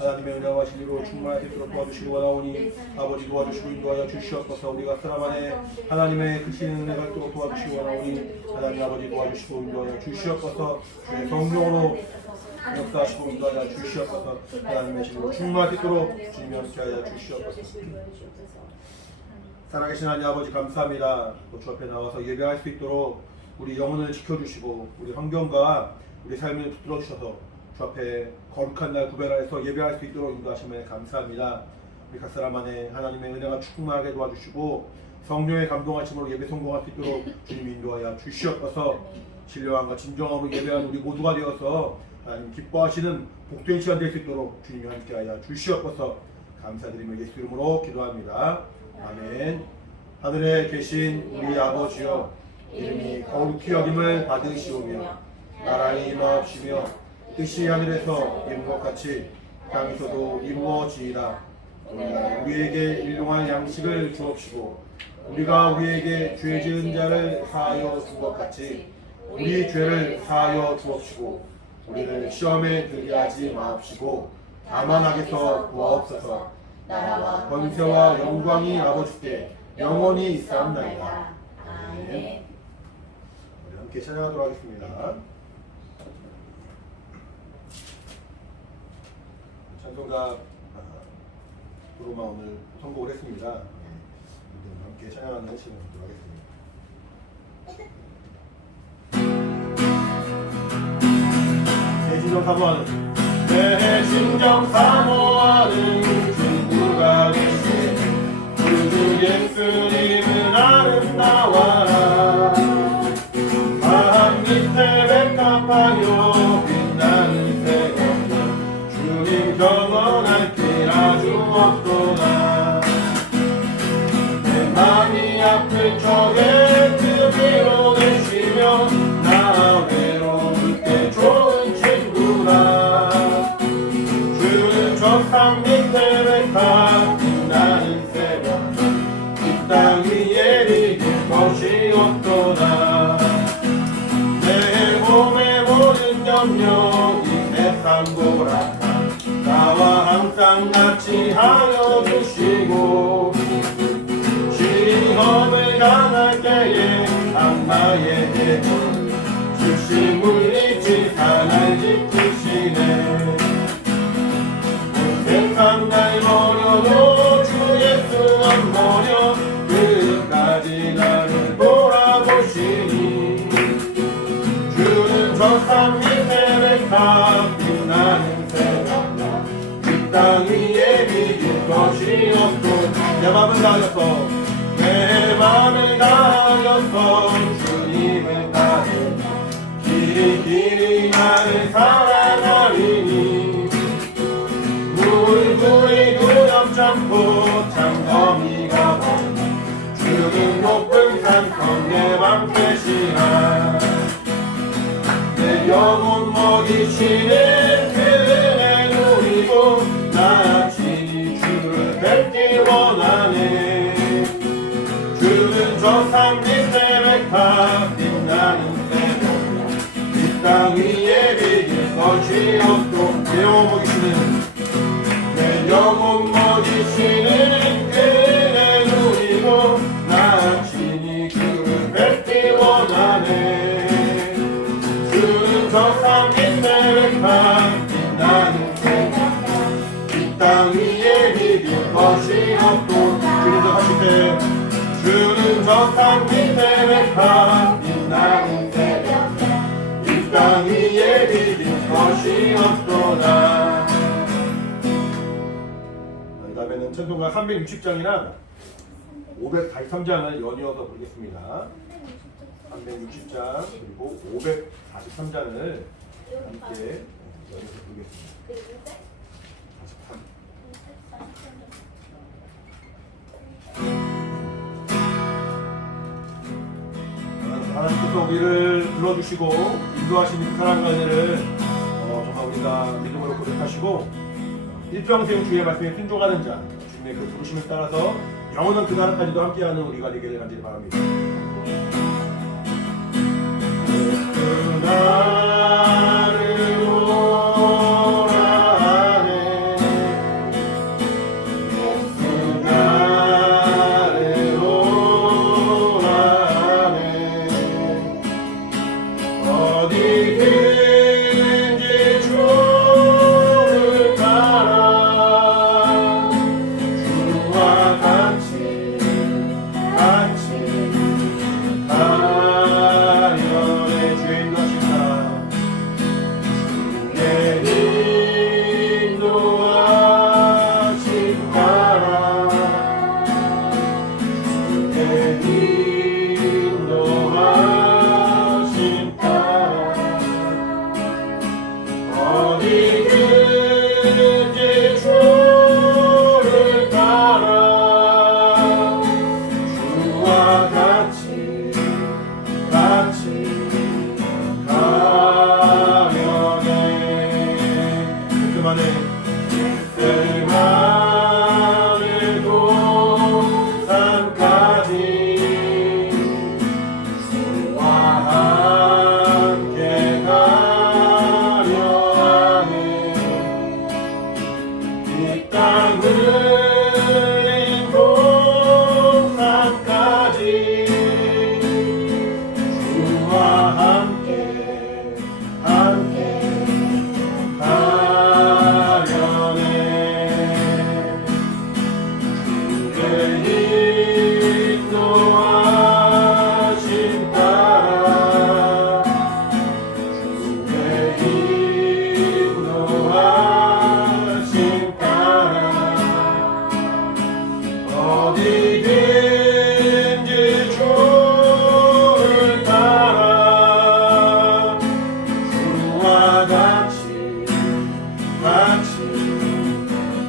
하나님의 은혜와 진리로 충만할 수 있도록 도와주시기 원하오니 아버지 도와주시고 인도하여 주시옵소서. 우리가 사람 안에 하나님의 크신 은혜가 있도록 도와주시기 원하오니 하나님 아버지 도와주시고 인도하여 주시옵소서. 주의 성령으로 역사하시고 인도하여 주시옵소서. 하나님의 진리로 충만할 수 있도록 주님이 함께하여 주시옵소서. 살아계신 하나님 아버지 감사합니다. 주 앞에 나와서 예배할 수 있도록 우리 영혼을 지켜주시고 우리 환경과 우리 삶을 붙들어 주셔서 주 앞에 거룩한 날 구별하여서 예배할 수 있도록 인도하심에 감사합니다. 우리 각 사람 안에 하나님의 은혜가 충만하게 도와주시고 성령의 감동하심으로 예배 성공할 수 있도록 주님 인도하여 주시옵소서. 신령함과 진정함으로 예배하는 우리 모두가 되어서 하나님 기뻐하시는 복된 시간 될 수 있도록 주님이 함께하여 주시옵소서. 감사드리며 예수 이름으로 기도합니다. 아멘. 하늘에 계신 우리 아버지여, 이름이 거룩히 여김을 받으시오며 나라의 임하옵시며 뜻이 하늘에서 이룬 것 같이 땅에서도 이루어지이다. 우리에게 일용할 양식을 주옵시고 우리가 우리에게 죄 지은 자를 사하여 준 것 같이 우리 죄를 사하여 주옵시고 우리를 시험에 들게 하지 마옵시고 다만 악에서 구하옵소서. 나라와 권세와 영광이 아버지께 영원히 있사옵나이다. 아멘. 우리 함께 찬양하도록 하겠습니다. 찬송가 부르마 오늘 선곡을 했습니다. 함께 찬양하는 시간 갖도록 하겠습니다. 내 심정 사모하는 내 심정 사모하는 주가 되신 그 예수님은 아름다워라. 밤 밑에 백합하여 빛나는 새벽별 주님 경험할 길 아주 없도다. 내 맘이 아플 적에 그 위로 계시며 나 외로울 때 좋은 친구라. 주는 저 산 밑에 백합 빛나는 새벽 이 땅 위에 이길 것이 없도다. 내 몸의 모든 염려 이 세상 고락함 나와 항상 같이 하여 주시고 시험을 당할 때에 악마의 해를 즉시 물리치 날 지키시네. 세상 날 버려도 주 예수 안 버려 끝까지 나를 돌아보시니. 주는 저 산 밑에 백합 빛나는 새벽별 그 땅 위에 비길 것이 없고 내 맘을 다하여서 내 맘을 다하여서 주님을 따르 길이 나를 사랑하리니. 물이 두렵잖고 장거미가 멀리 주는 높은 산성 내 방패시라. 내 영혼 먹이시는 그의 누리고 나 친히 주를 뵙기 원하네. 주는 저 산 밑에 백합 빛나는 새벽별 이 땅 위에 비길 것이 없고 내 영혼 먹이시는 내 영혼 먹이시는 그의 누리고 나 친히 그를 뵙기 원하네. 주는 저 산 밑에 백합 빛나는 새벽별 이 땅 위에 비길 것이 없고 주님 저 산 밑에 주는 저 산 밑에 백합 빛나는 새벽별 이 땅 위에 비길 것이 없도다. 다음에는 찬송가 360장이나 543장을 연이어서 부르겠습니다. 360장 그리고 543장을 함께 연이어서 부르겠습니다. 43. 하나님께서 우리를 불러주시고 인도하시는 사랑과 은혜를 정말 우리가 믿음으로 고백하시고 일평생 주의 말씀에 순종하는 자, 주님의 그 부르심을 따라서 영원한 그 나라까지도 함께하는 우리가 되기를 간절히 바랍니다. 나를 오라네 땅 흘린 동산까지 주와 함께 하려네. 주의 인도하심 따라 주의 인도하심 따라 어디든지 주를 따라 주와 같이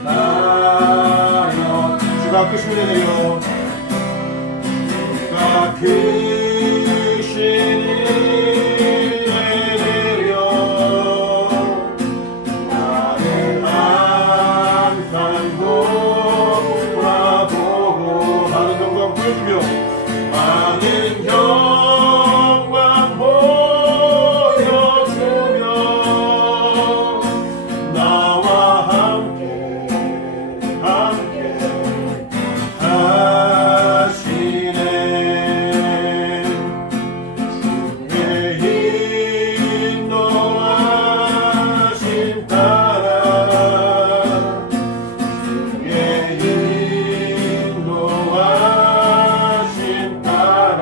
나여. 주가 크시는 은혜요, 주가 크시는 은혜요 나를 항상 돌아보고 많은 영광 보여주며 많은 영광 보여주며 나와 함께 하시네. 주의 인도하심 따라 주의 인도하심 따라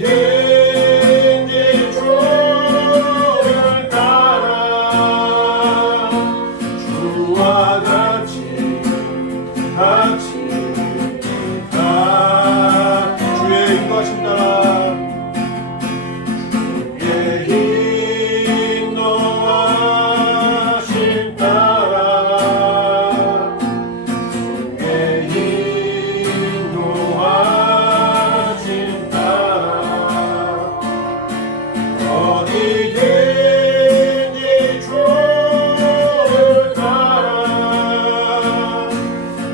어디든지 주를 따라 주와 같이 주의 인도하심 따라 주의 인도하심 따라 주의 인도하심 따라 어디든지 주를 따라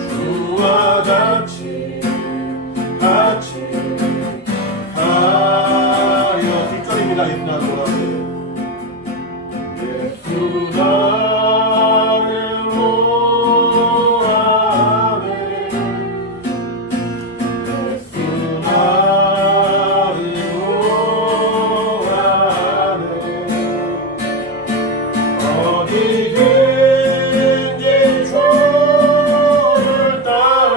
주와 같이 하여. 뒷절입니다. 예수 나를 모아내 예수 나를 모아내 어디든지 주를 따라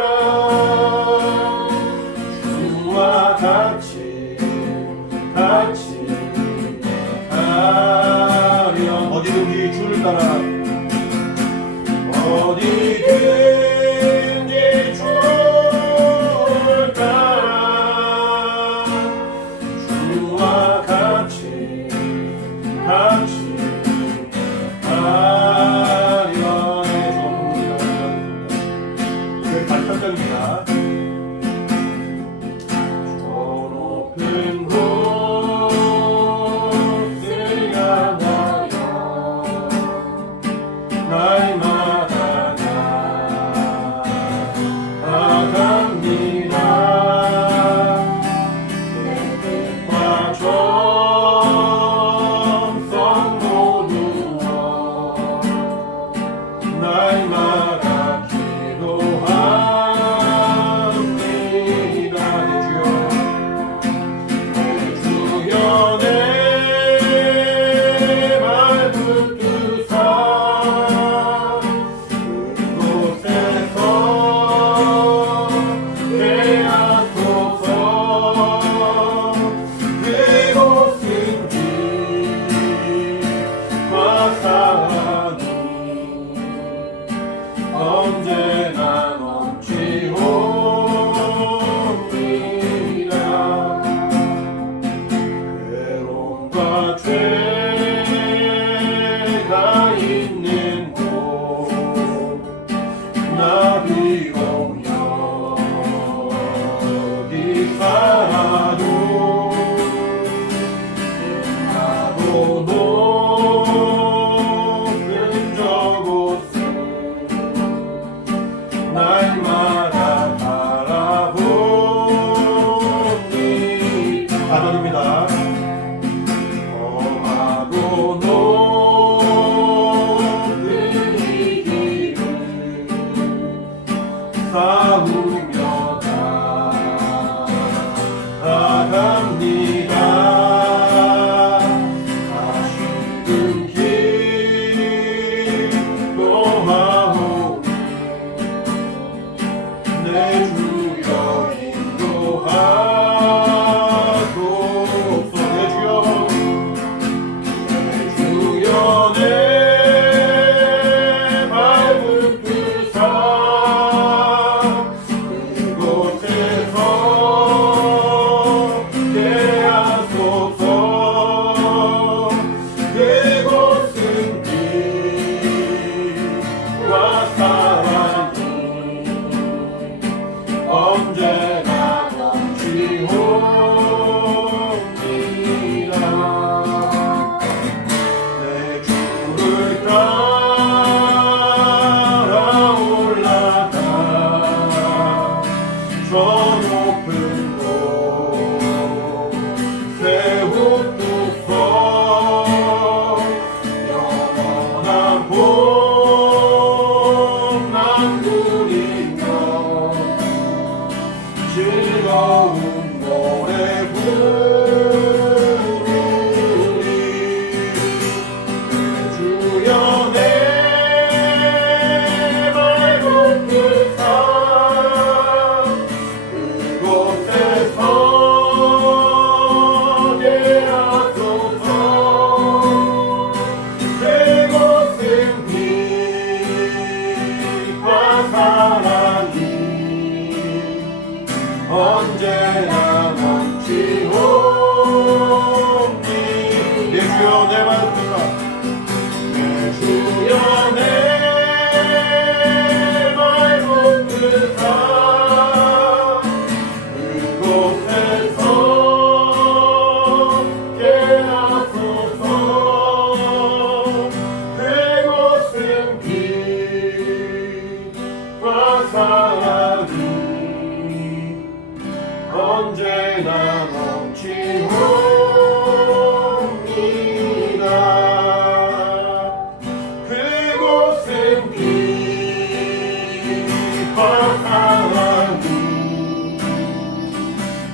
주와 같이 하려. 어디든지 주를 따라 어디든지 주를 따라 주와 같이 하려네. 주의 발판장입니다. 저 높은 곳을 향하여 언제나 넘치옵니다. 그곳은 기뻐하니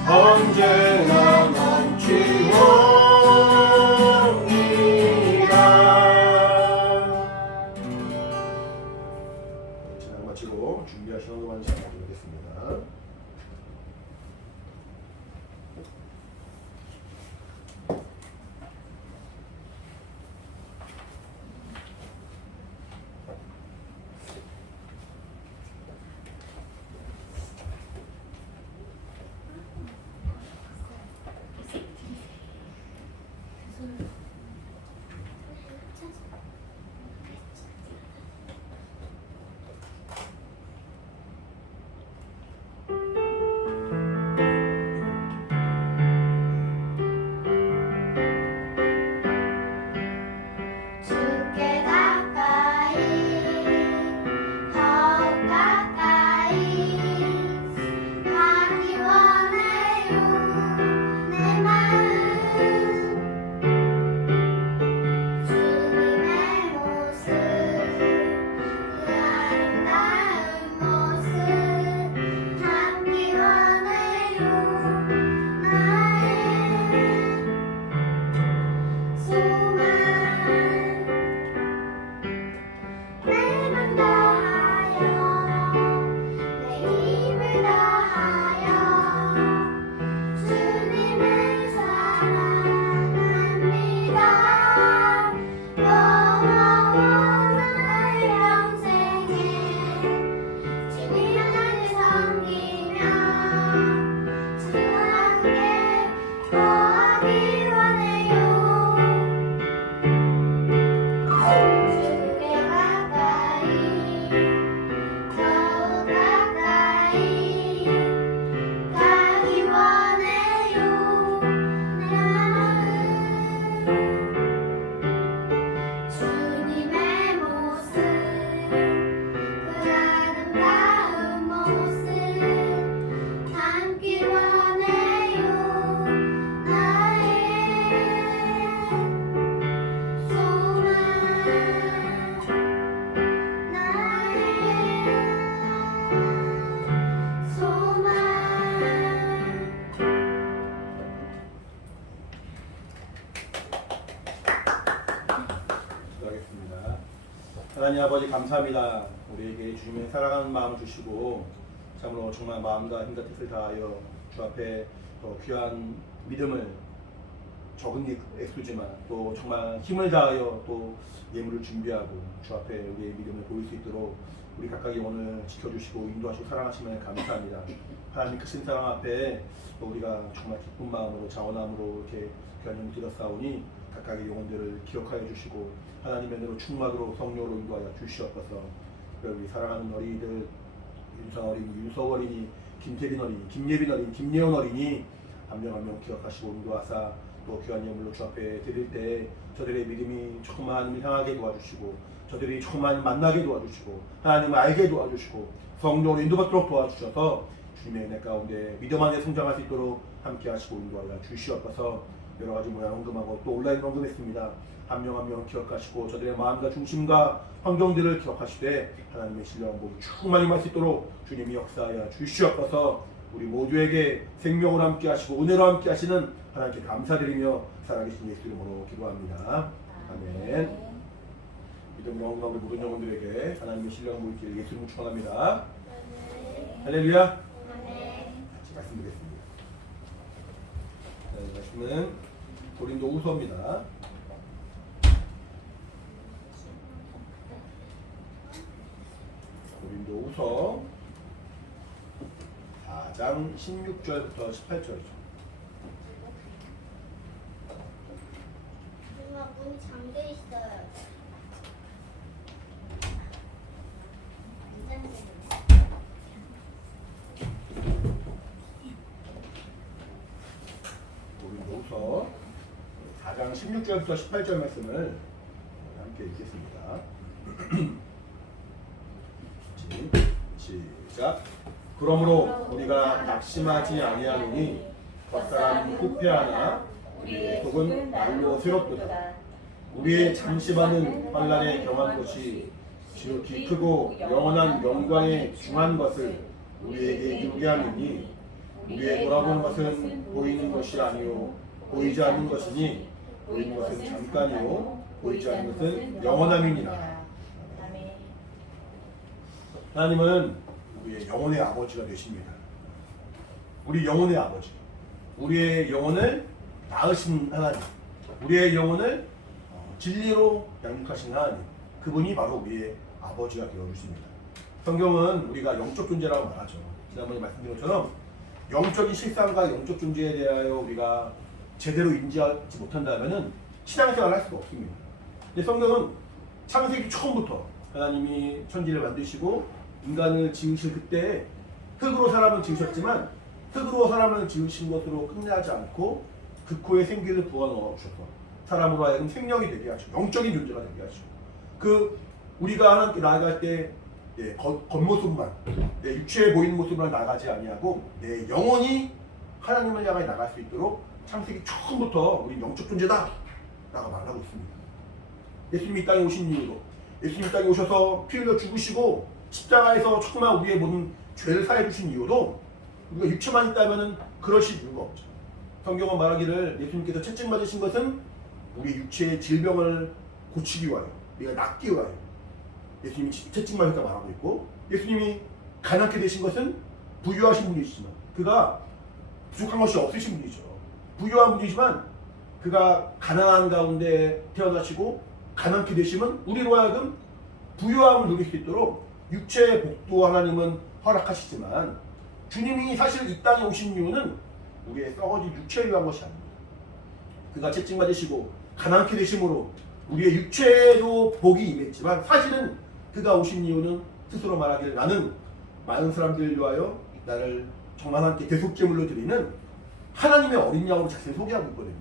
언제나 넘치옵니다. 진행 마치고 준비하시는 동안 시작하겠습니다. 주께 가까이 더욱 가까이 가기 원해요 내 마음 주님의 모습 그 아름다운 모습 담기 원해요 나의 소망 내 맘 다하여 내 힘을 다하여 주님을 사랑합니다. 나의 평생에 주님 하나님 섬기며 주와 함께 거하기 원해요. 주께 가까이 더욱 가까이 가기 원해요 내 마음 주님의 모습 그 아름다운 모습 담기 원해요 나의 소망 나의 소망 기도하겠습니다. 하나님 아버지 감사합니다. 우리에게 주님의 사랑하는 마음을 주시고 참으로 정말 마음과 힘과 뜻을 다하여 주 앞에 더 귀한 믿음을 적은 액수지만 또 정말 힘을 다하여 또 예물을 준비하고 주 앞에 우리의 믿음을 보일 수 있도록 우리 각각의 영혼을 지켜주시고 인도하시고 사랑하시면 감사합니다. 하나님 크신 사랑 앞에 또 우리가 정말 기쁜 마음으로 자원함으로 이렇게 귀한 영을 드렸사오니 각각의 영혼들을 기억하여 주시고 하나님의 은혜로 충만으로 성령으로 인도하여 주시옵소서. 특별히 우리 사랑하는 어린이들 윤상 어린이, 윤석 어린이, 김태빈 어린이, 김예빈 어린이, 김예원 어린이 한 명 한 명 기억하시고 인도하사 또 귀한 예물로 주 앞에 드릴 때 저들의 믿음이 조금만 하나님을 향하게 도와주시고 저들이 조금만 만나게 도와주시고 하나님을 알게 도와주시고 성령으로 인도받도록 도와주셔서 주님의 은혜 가운데 믿음 안에 성장할 수 있도록 함께 하시고 인도하여 주시옵소서. 여러 가지 모양 언급하고 또 온라인 언급했습니다. 한 명 한 명 기억하시고 저들의 마음과 중심과 환경들을 기억하시되 하나님의 신령한 복이 충만히 임할 수 있도록 주님이 역사하여 주시옵소서. 우리 모두에게 생명을 함께 하시고 은혜로 함께 하시는 하나님께 감사드리며 살아계신 예수 이름으로 기도합니다. 아멘. 믿음 영광 우리 모든 영혼들에게 하나님의 신령한 복이 있기를 예수 이름으로 축원합니다. 할렐루야. 같이 말씀드리겠습니다. 네, 말씀은 고린도후서입니다. 고린도후서 4장 16절부터 18절이죠. 누나 문이 잠겨 있어요. 고린도후서 4장 16절부터 18절 말씀을 함께 읽겠습니다. 시작. 그러므로 우리가 낙심하지 아니하노니 겉사람 후패하나 우리의 속은 말로 새롭도다. 우리의 잠시만은 환란에 경한 것이 지극히 크고 영원한 영광에 중한 것을 우리에게 이루게 하느니 우리의 돌아보는 것은 보이는 것이 아니요 보이지 않는 것이니 보이는 것은 잠깐이요 보이지 않는 것은 영원함이니라. 하나님은 우리의 영혼의 아버지가 되십니다. 우리 영혼의 아버지, 우리의 영혼을 낳으신 하나님, 우리의 영혼을 진리로 양육하신 하나님, 그분이 바로 우리의 아버지가 되어주십니다. 성경은 우리가 영적 존재라고 말하죠. 지난번에 말씀드린 것처럼 영적인 실상과 영적 존재에 대하여 우리가 제대로 인지하지 못한다면 신앙생활을 할 수가 없습니다. 근데 성경은 창세기 처음부터 하나님이 천지를 만드시고 인간을 지으실 그때 흙으로 사람을 지으셨지만 흙으로 사람을 지으신 것으로 끝나지 않고 그 코에 생기를 부어넣어 주셔서 사람으로 하여금 생명이 되게 하시고 영적인 존재가 되게 하시고 그 우리가 하나님께 나아갈 때 겉모습만 내 육체에 보이는 모습으로 나가지 아니하고 내 영혼이 하나님을 향해 나갈 수 있도록 창세기 처음부터 우리 영적 존재다 라고 말하고 있습니다. 예수님이 이 땅에 오신 이유로 예수님이 이 땅에 오셔서 피 흘려 죽으시고 십자가에서 정말 우리의 모든 죄를 사해 주신 이유도 우리가 육체만 있다면 그러실 이유가 없죠. 성경은 말하기를 예수님께서 채찍 맞으신 것은 우리 육체의 질병을 고치기 위하여 우리가 낫기 위하여 예수님이 채찍 맞았다 말하고 있고 예수님이 가난케 되신 것은 부유하신 분이시지만 그가 부족한 것이 없으신 분이죠. 부유한 분이지만 그가 가난한 가운데 태어나시고 가난케 되시면 우리로 하여금 부유함을 누릴 수 있도록 육체의 복도 하나님은 허락하시지만 주님이 사실 이 땅에 오신 이유는 우리의 썩어진 육체를 위한 것이 아닙니다. 그가 채찍 맞으시고 가난케 되심으로 우리의 육체도 복이 임했지만 사실은 그가 오신 이유는 스스로 말하기를 나는 많은 사람들을 위하여 나를 정말 함께 대속제물로 드리는 하나님의 어린 양으로 자신을 소개하고 있거든요.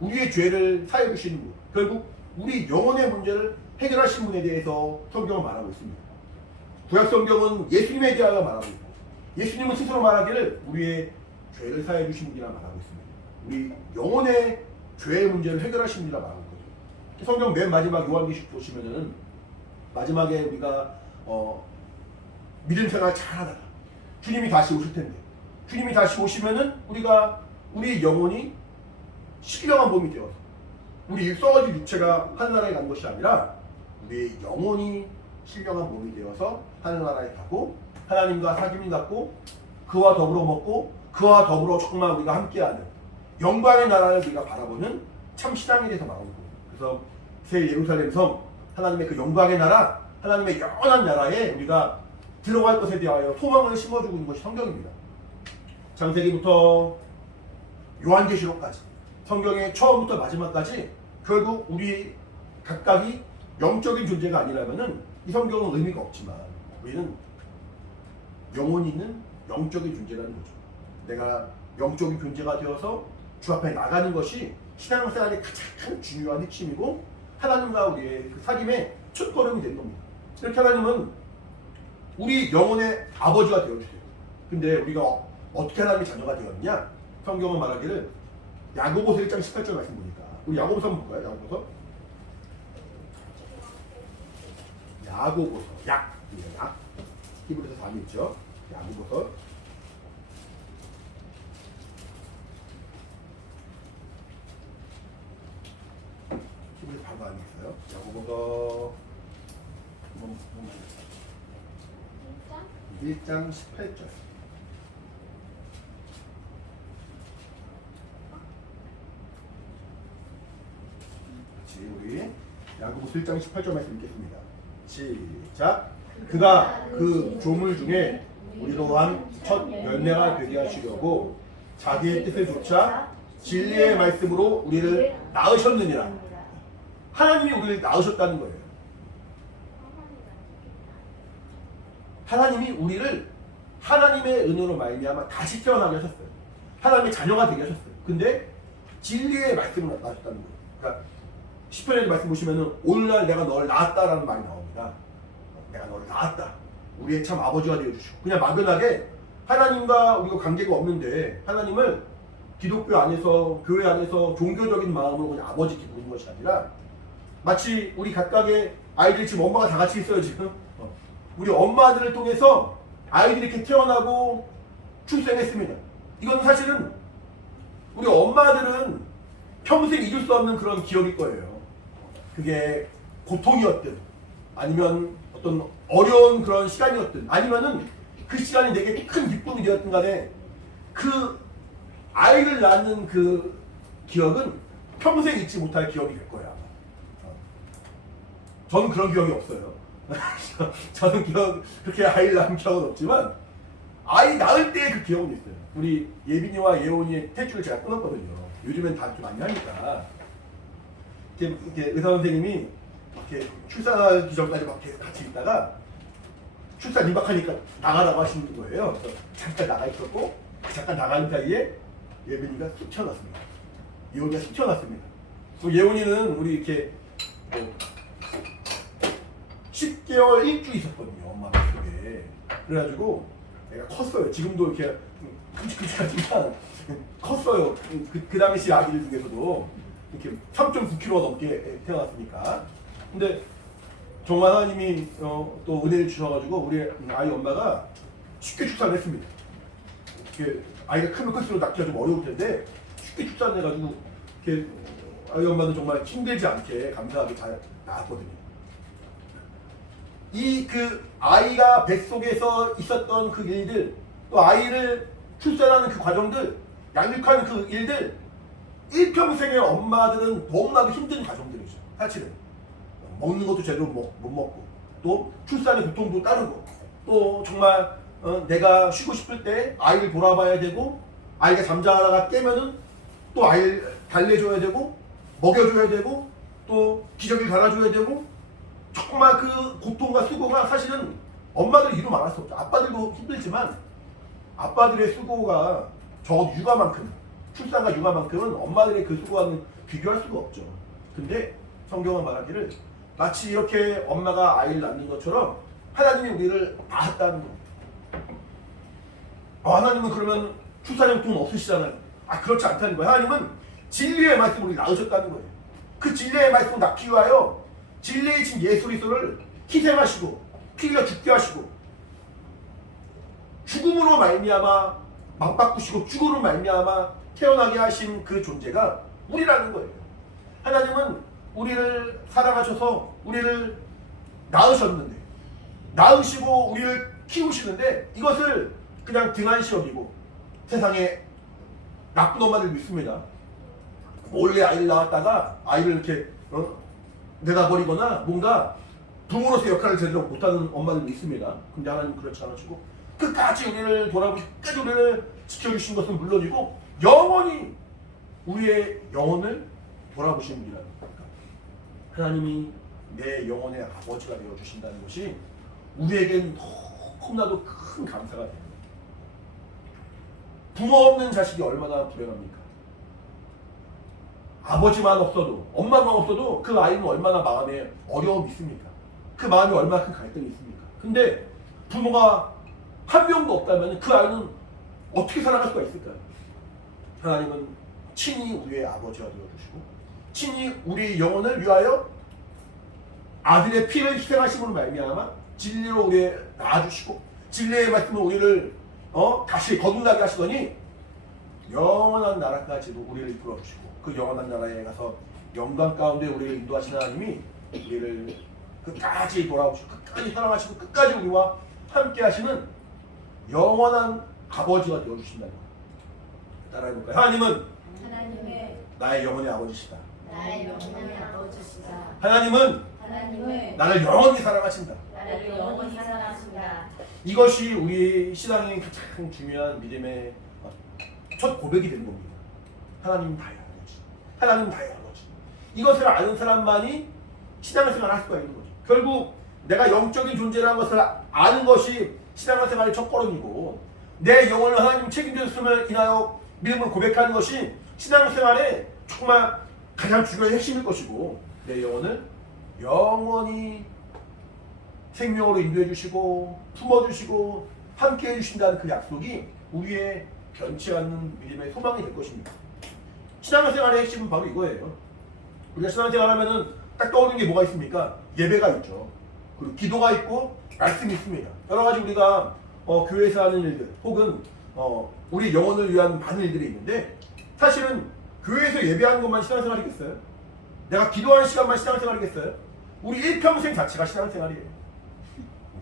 우리의 죄를 사해 주시는 분, 결국 우리 영혼의 문제를 해결하신 분에 대해서 성경은 말하고 있습니다. 구약 성경은 예수님에 대하여 말하고 있고 예수님은 스스로 말하기를 우리의 죄를 사해 주신 분이라 말하고 있습니다. 우리 영혼의 죄의 문제를 해결하신 분이라 말하고 있거든요. 성경 맨 마지막 요한계시록 보시면은 마지막에 우리가 믿음 생활 잘하다가 주님이 다시 오실 텐데 주님이 다시 오시면은 우리가 우리 영혼이 신령한 몸이 되어서 우리 썩어진 육체가 하늘나라에 간 것이 아니라 우리의 영혼이 신령한 몸이 되어서 하늘나라에 가고 하나님과 사귐이 갖고 그와 더불어 먹고 그와 더불어 정말 우리가 함께하는 영광의 나라를 우리가 바라보는 참 신앙에 대해서 말하고 있고 그래서 새 예루살렘 성 하나님의 그 영광의 나라 하나님의 영원한 나라에 우리가 들어갈 것에 대하여 소망을 심어주고 있는 것이 성경입니다. 창세기부터 요한계시록까지 성경의 처음부터 마지막까지 결국 우리 각각이 영적인 존재가 아니라면은 이 성경은 의미가 없지만 우리는 영혼이 있는 영적인 존재라는 거죠. 내가 영적인 존재가 되어서 주 앞에 나가는 것이 신앙생활의 가장 중요한 핵심이고 하나님과 우리의 그 사귐의 첫걸음이 되는 겁니다. 이렇게 하나님은 우리 영혼의 아버지가 되어주세요. 근데 우리가 어떻게 하나님의 자녀가 되었냐? 성경은 말하기를 야고보서 1장 18절 말씀 보니까 우리 야고보서 한번 볼까요? 야고보서 약 히브리서 4이 있죠. 야고보서 히브리 바로 안에 있어요. 야고보서 1장 18절. 우리 야고보서 1장 18절 말씀 읽겠습니다. 시작. 그가 그 조물 중에 우리로 한 첫 열매가 되게 하시려고 자기의 뜻을 조차 진리의 말씀으로 우리를 낳으셨느니라. 하나님이 우리를 낳으셨다는 거예요. 하나님이 우리를 하나님의 은혜로 말미암아 다시 태어나게 하셨어요. 하나님의 자녀가 되게 하셨어요. 근데 진리의 말씀으로 낳으셨다는 거예요. 그러니까 시편의 말씀 보시면은 오늘날 내가 너를 낳았다라는 말이 나옵니다. 내가 너를 낳았다. 우리의 참 아버지가 되어주시고 그냥 막연하게 하나님과 우리가 관계가 없는데 하나님을 기독교 안에서 교회 안에서 종교적인 마음으로 그냥 아버지 이렇게 부르는 것이 아니라 마치 우리 각각의 아이들이 지금 엄마가 다 같이 있어요 지금. 우리 엄마들을 통해서 아이들이 이렇게 태어나고 출생했습니다. 이건 사실은 우리 엄마들은 평생 잊을 수 없는 그런 기억일 거예요. 그게 고통이었든 아니면 어떤 어려운 그런 시간이었든 아니면은 그 시간이 내게 큰 기쁨이 되었든 간에 그 아이를 낳는 그 기억은 평생 잊지 못할 기억이 될 거야. 저는 그런 기억이 없어요. 저는 그렇게 아이를 낳은 기억은 없지만 아이 낳을 때의 그 기억은 있어요. 우리 예빈이와 예원이의 탯줄을 제가 끊었거든요. 요즘엔 다 이렇게 많이 하니까. 이렇게 의사 선생님이 이렇게 출산하기 전까지 막 계속 같이 있다가 출산 임박하니까 나가라고 하시는 거예요. 그래서 잠깐 나가 있었고 잠깐 나가는 사이에 예빈이가 쑥 튀어났습니다. 예원이가 쑥 튀어났습니다. 예원이는 우리 이렇게 뭐 10개월 1주 있었거든요. 엄마 뱃속에. 그래가지고 애가 컸어요. 지금도 이렇게 큼직큼직하지만 컸어요. 그 당시 아기들 중에서도 이렇게 3.9kg가 넘게 태어났으니까. 근데 정말 하나님이 또 은혜를 주셔가지고 우리 아이 엄마가 쉽게 출산을 했습니다. 이렇게 아이가 크면 클수록 낳기가 좀 어려울 텐데 쉽게 출산해가지고 이렇게 아이 엄마는 정말 힘들지 않게 감사하게 잘 낳았거든요. 이 그 아이가 뱃속에서 있었던 그 일들, 또 아이를 출산하는 그 과정들, 양육하는 그 일들, 일평생의 엄마들은 너무나도 힘든 과정들이죠. 사실은 먹는 것도 제대로 못 먹고, 또 출산의 고통도 따르고, 또 정말 내가 쉬고 싶을 때 아이를 돌아봐야 되고, 아이가 잠자다가 깨면은 또 아이를 달래줘야 되고, 먹여줘야 되고, 또 기저귀를 갈아줘야 되고. 정말 그 고통과 수고가 사실은 엄마들이 이루 말할 수 없죠. 아빠들도 힘들지만 아빠들의 수고가 적어도 육아만큼, 출산과 육아만큼은 엄마들의 그 수고와는 비교할 수가 없죠. 근데 성경은 말하기를 마치 이렇게 엄마가 아이를 낳는 것처럼 하나님이 우리를 낳았다는 거예요. 하나님은 그러면 출산형 돈 없으시잖아요. 그렇지 않다는 거예요. 하나님은 진리의 말씀으로 우리를 낳으셨다는 거예요. 그 진리의 말씀을 낳기 위하여 진리의 신 예수 그리스도를 희생하시고 피 흘려 죽게 하시고 죽음으로 말미암아 망바꾸시고 죽음으로 말미암아 태어나게 하신 그 존재가 우리라는 거예요. 하나님은 우리를 사랑하셔서 우리를 낳으셨는데, 낳으시고 우리를 키우시는데 이것을 그냥 등한시 여기고 세상에 나쁜 엄마들 믿습니다. 몰래 아이를 낳았다가 아이를 이렇게 내다버리거나 뭔가 부모로서 역할을 제대로 못하는 엄마들도 있습니다. 근데 하나님은 그렇지 않으시고 끝까지 우리를 돌아보시고 끝까지 우리를 지켜주신 것은 물론이고 영원히 우리의 영혼을 돌아보신 분이라는 겁니다. 하나님이 내 영혼의 아버지가 되어주신다는 것이 우리에겐 너무나도 큰 감사가 됩니다. 부모 없는 자식이 얼마나 불행합니까? 아버지만 없어도, 엄마만 없어도 그 아이는 얼마나 마음에 어려움이 있습니까? 그 마음이 얼마나 큰 갈등이 있습니까? 근데 부모가 한 명도 없다면 그 아이는 어떻게 살아갈 수가 있을까요? 하나님은 친히 우리의 아버지가 되어주시고 친히 우리 영혼을 위하여 아들의 피를 희생하심으로 말미암아 진리로 우리를 낳아주시고 진리의 말씀으로 우리를 다시 거듭나게 하시더니 영원한 나라까지도 우리를 이끌어주시고 그 영원한 나라에 가서 영광 가운데 우리를 인도하시는 하나님이 우리를 끝까지 돌아오시고 끝까지 사랑하시고 끝까지 우리와 함께 하시는 영원한 아버지가 되어주신다는 거예요. 따라해볼까요? 하나님은 나의 영혼의 아버지시다. 나의 영혼의 아버지시다. 하나님은 나를 영원히 사랑하신다. 나를 영원히 사랑하신다. 이것이 우리 신앙의 가장 중요한 믿음의 첫 고백이 되는 겁니다. 하나님 나의 아버지. 하나님 나의 아버지. 이것을 아는 사람만이 신앙생활을 할 수가 있는 거죠. 결국 내가 영적인 존재라는 것을 아는 것이 신앙생활의 첫걸음이고 내 영혼을 하나님 책임져 주심을 인하여 믿음을 고백하는 것이 신앙생활의 정말 가장 중요한 핵심일 것이고 내 영혼을 영원히 생명으로 인도해 주시고 품어주시고 함께 해주신다는 그 약속이 우리의 변치 않는 믿음의 소망이 될 것입니다. 신앙생활의 핵심은 바로 이거예요. 우리가 신앙생활하면은 딱 떠오르는 게 뭐가 있습니까? 예배가 있죠. 그리고 기도가 있고 말씀이 있습니다. 여러 가지 우리가 교회에서 하는 일들 혹은 우리 영혼을 위한 많은 일들이 있는데 사실은 교회에서 예배하는 것만 신앙생활이겠어요? 내가 기도하는 시간만 신앙생활이겠어요? 우리 일평생 자체가 신앙생활이에요.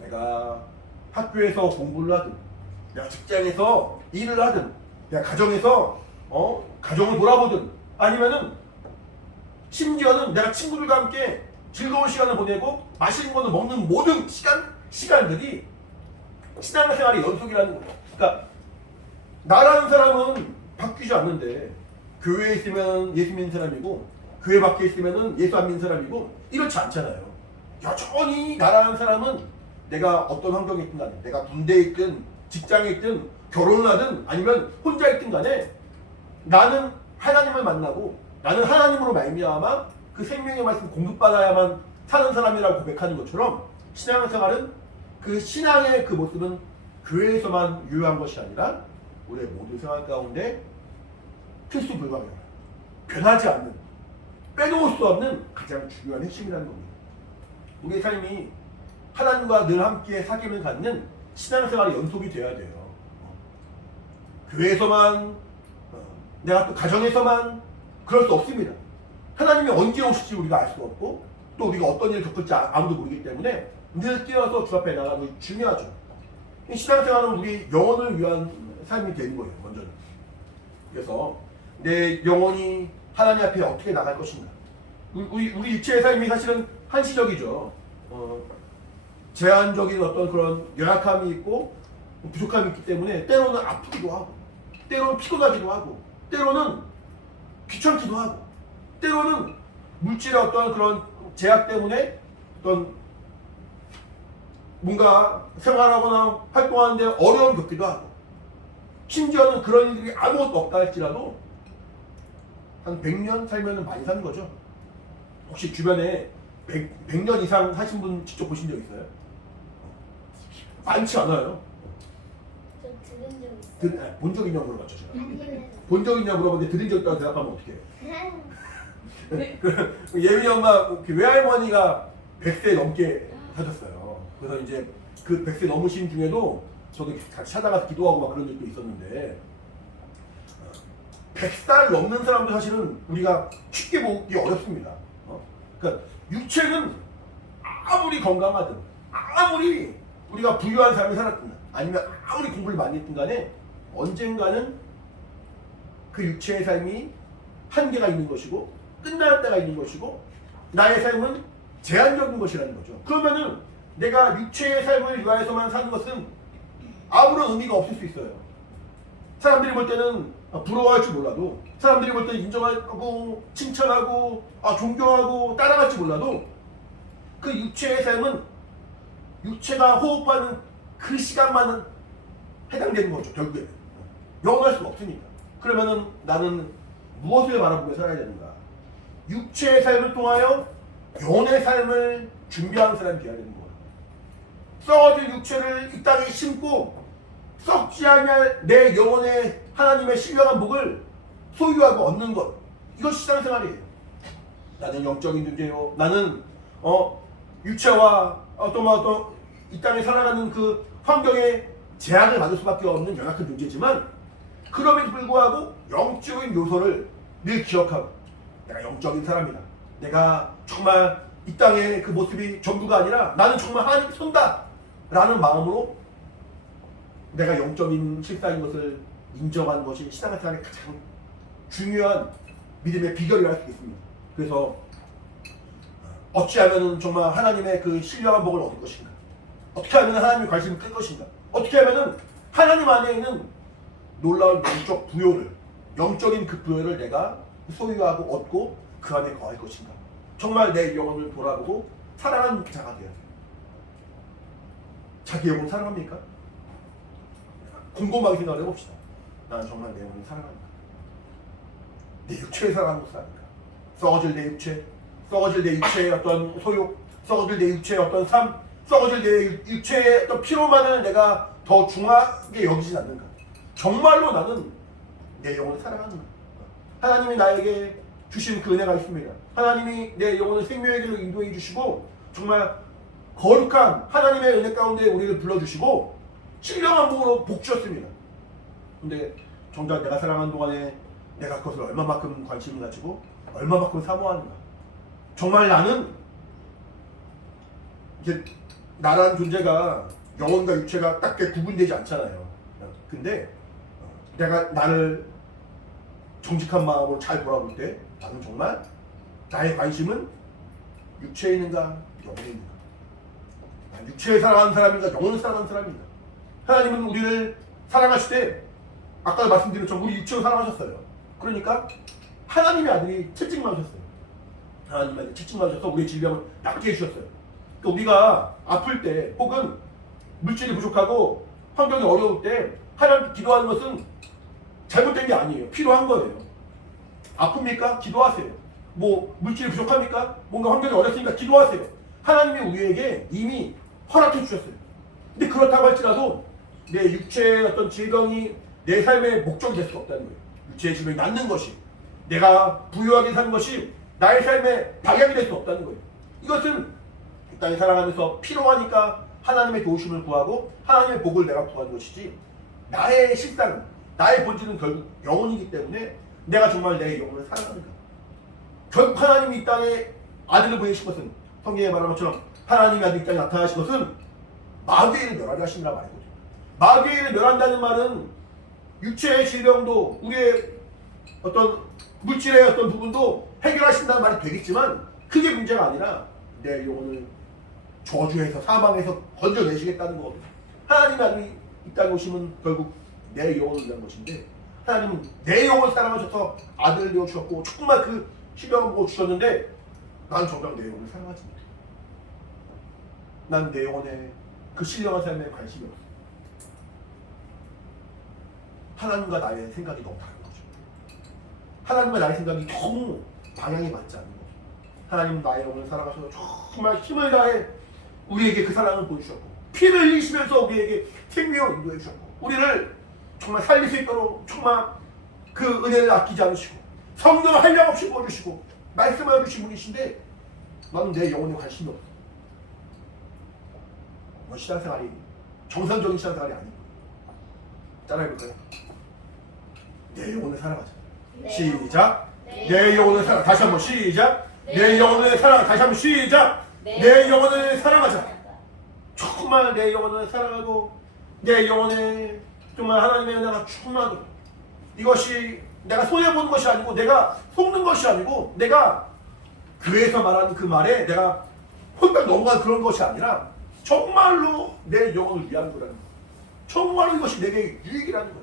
내가 학교에서 공부를 하든 내가 직장에서 일을 하든 내가 가정에서 가정을 돌아보든 아니면은 심지어는 내가 친구들과 함께 즐거운 시간을 보내고 맛있는 거는 먹는 모든 시간들이 신앙생활의 연속이라는 거예요. 그러니까 나라는 사람은 바뀌지 않는데 교회에 있으면 예수 믿는 사람이고 교회 밖에 있으면 예수 안 믿는 사람이고 이렇지 않잖아요. 여전히 나라는 사람은 내가 어떤 환경에 있든 간에 내가 군대에 있든 직장에 있든 결혼을 하든 아니면 혼자 있든 간에 나는 하나님을 만나고 나는 하나님으로 말미암아 그 생명의 말씀 공급받아야만 사는 사람이라고 고백하는 것처럼 신앙생활은 그 신앙의 그 모습은 교회에서만 유효한 것이 아니라 우리의 모든 생활 가운데 필수불가결한 변하지 않는 빼놓을 수 없는 가장 중요한 핵심이라는 겁니다. 우리의 삶이 하나님과 늘 함께 사귐을 갖는 신앙생활의 연속이 되어야 돼요. 교회에서만 내가 또 가정에서만 그럴 수 없습니다. 하나님이 언제 오실지 우리가 알 수 없고 또 우리가 어떤 일을 겪을지 아무도 모르기 때문에 늘 뛰어서 주 앞에 나가는 것이 중요하죠. 신앙생활은 우리 영혼을 위한 삶이 되는 거예요. 먼저는. 그래서 내 영혼이 하나님 앞에 어떻게 나갈 것인가. 우리 육체의 삶이 사실은 한시적이죠. 제한적인 어떤 그런 연약함이 있고 부족함이 있기 때문에 때로는 아프기도 하고 때로는 피곤하기도 하고 때로는 귀찮기도 하고 때로는 물질의 어떤 그런 제약 때문에 어떤 뭔가 생활하거나 활동하는데 어려움을 겪기도 하고 심지어는 그런 일들이 아무것도 없다 할지라도 한 100년 살면 많이 사는 거죠. 혹시 주변에 100년 이상 사신 분 직접 보신 적 있어요? 많지 않아요. 저 들은 적 있어요. 본 적 있냐고 물어봤죠 제가. 아니면 본 적 있냐고 물어봤는데 들은 적 있다고 대답하면 어떻게 해요? 예민이 엄마 외할머니가 100세 넘게 사셨어요. 그래서 이제 그 100세 넘으신 중에도 저도 같이 찾아가서 기도하고 막 그런 적도 있었는데 100살 넘는 사람도 사실은 우리가 쉽게 보기 어렵습니다. 그러니까 육체는 아무리 건강하든 아무리 우리가 부유한 삶을 살았든 아니면 아무리 공부를 많이 했든 간에 언젠가는 그 육체의 삶이 한계가 있는 것이고 끝날 때가 있는 것이고 나의 삶은 제한적인 것이라는 거죠. 그러면은 내가 육체의 삶을 위하여서만 사는 것은 아무런 의미가 없을 수 있어요. 사람들이 볼 때는 부러워할 줄 몰라도 사람들이 볼 때는 인정하고 칭찬하고 존경하고 따라갈지 몰라도 그 육체의 삶은 육체가 호흡하는 그 시간만은 해당되는 거죠. 결국에 영원할 수가 없으니까. 그러면은 나는 무엇을 바라보며 살아야 되는가? 육체의 삶을 통하여 영혼의 삶을 준비하는 사람이 되어야 되는 거예요. 썩어질 육체를 이 땅에 심고 썩지 아니할 내 영혼의 하나님의 신령한 복을 소유하고 얻는 것, 이것이 신앙생활이에요. 나는 영적인 존재요. 나는 육체와 어떤 이 땅에 살아가는 그 환경에 제약을 받을 수밖에 없는 연약한 존재지만 그럼에도 불구하고 영적인 요소를 늘 기억하고 내가 영적인 사람이다. 내가 정말 이 땅의 그 모습이 전부가 아니라 나는 정말 하나님 손다 라는 마음으로 내가 영적인 실상인 것을 인정하는 것이 신앙생활의 가장 중요한 믿음의 비결이라 할 수 있습니다. 그래서 어찌하면 정말 하나님의 그 신령한 복을 얻을 것인가? 어떻게 하면 하나님의 관심을 끌 것인가? 어떻게 하면 하나님 안에 있는 놀라운 영적 부요를, 영적인 그 부요를 내가 소유하고 얻고 그 안에 거할 것인가? 정말 내 영혼을 돌아보고 사랑하는 자가 되어야 돼요. 자기 영혼 사랑합니까? 곰곰하게 생각을 해봅시다. 나는 정말 내 영혼을 사랑합니까? 내 육체를 사랑하는 것은 아닌가? 썩어질 내 육체, 썩어질 내 육체의 어떤 소욕, 썩어질 내 육체의 어떤 삶, 썩어질 내 육체의 어떤 피로만을 내가 더 중하게 여기진 않는가? 정말로 나는 내 영혼을 사랑하는가? 하나님이 나에게 주신 그 은혜가 있습니다. 하나님이 내 영혼을 생명의 길로 인도해 주시고 정말 거룩한 하나님의 은혜 가운데 우리를 불러주시고 신령한 복으로 복 주셨습니다. 근데 정작 내가 살아가는 동안에 내가 그것을 얼마만큼 관심을 가지고 얼마만큼 사모하는가? 정말 나는 이제 나라는 존재가 영혼과 육체가 딱 구분되지 않잖아요. 근데 내가 나를 정직한 마음으로 잘 돌아볼 때 나는 정말 나의 관심은 육체에 있는가 영혼에 있는가? 난 육체에 살아가는 사람인가 영혼을 살아가는 사람인가? 하나님은 우리를 사랑하실 때 아까 말씀드린 것처럼 우리 육체로 사랑하셨어요. 그러니까 하나님의 아들이 채찍맞으셨어요. 하나님의 아들이 채찍맞으셔서 우리의 질병을 낫게 해주셨어요. 그러니까 우리가 아플 때 혹은 물질이 부족하고 환경이 어려울 때 하나님께 기도하는 것은 잘못된 게 아니에요. 필요한 거예요. 아픕니까? 기도하세요. 뭐 물질이 부족합니까? 뭔가 환경이 어렵으니까 기도하세요. 하나님이 우리에게 이미 허락해 주셨어요. 근데 그렇다고 할지라도 내 육체의 어떤 질병이 내 삶의 목적이 될 수 없다는 거예요. 육체의 질병이 낫는 것이, 내가 부유하게 사는 것이 나의 삶의 방향이 될 수 없다는 거예요. 이것은 이 땅에 살아가면서 필요하니까 하나님의 도우심을 구하고 하나님의 복을 내가 구하는 것이지, 나의 실상은, 나의 본질은 결국 영혼이기 때문에 내가 정말 내 영혼을 사랑하는가. 결국 하나님이 이 땅에 아들을 보내신 것은, 성경에 말한 것처럼 하나님이 아들 이 땅에 나타나신 것은 마귀를 멸하게 하시느라 말이거든요. 마귀를 멸한다는 말은 육체의 질병도 우리의 어떤 물질의 어떤 부분도 해결하신다는 말이 되겠지만 그게 문제가 아니라 내 영혼을 저주해서 사망해서 건져내시겠다는 거거든요. 하나님이 아들이 이 땅에 오시면 결국 내 영혼을 위한 것인데, 하나님은 내 영혼을 사랑하셔서 아들을 내어주셨고 정말 그 신령한 복을 주셨는데 난 정작 내 영혼을 사랑하지 못해. 난 내 영혼의 그 신령한 삶에 관심이 없어. 하나님과 나의 생각이 너무 다른 거죠. 하나님과 나의 생각이 너무 방향이 맞지 않는 거죠. 하나님은 나의 영혼을 사랑하셔서 정말 힘을 다해 우리에게 그 사랑을 보여주셨고 피를 흘리시면서 우리에게 생명을 인도해 주셨고 우리를 정말 살릴 수 있도록 정말 그 은혜를 아끼지 않으시고 성령을 한량없이 부어주시고 말씀을 해주신 분이신데 나는 내 영혼에 관심이 없어. 뭐 신앙생활이 정상적인 신앙생활이 아니고. 따라해볼까요? 내 영혼을 사랑하자. 네. 시작. 네. 내 영혼을 사랑. 다시 한번 시작. 네. 내 영혼을 사랑. 다시 한번 시작. 네. 내 영혼을 사랑하자. 정말 내 영혼을 사랑하고 내 영혼에 정말 하나님의 은혜가 충만하도록, 이것이 내가 손해보는 것이 아니고 내가 속는 것이 아니고 내가 교회에서 말하는 그 말에 내가 홀딱 넘어간 그런 것이 아니라 정말로 내 영혼을 위한 거라는 거예요. 정말로 이것이 내게 유익이라는 거예요.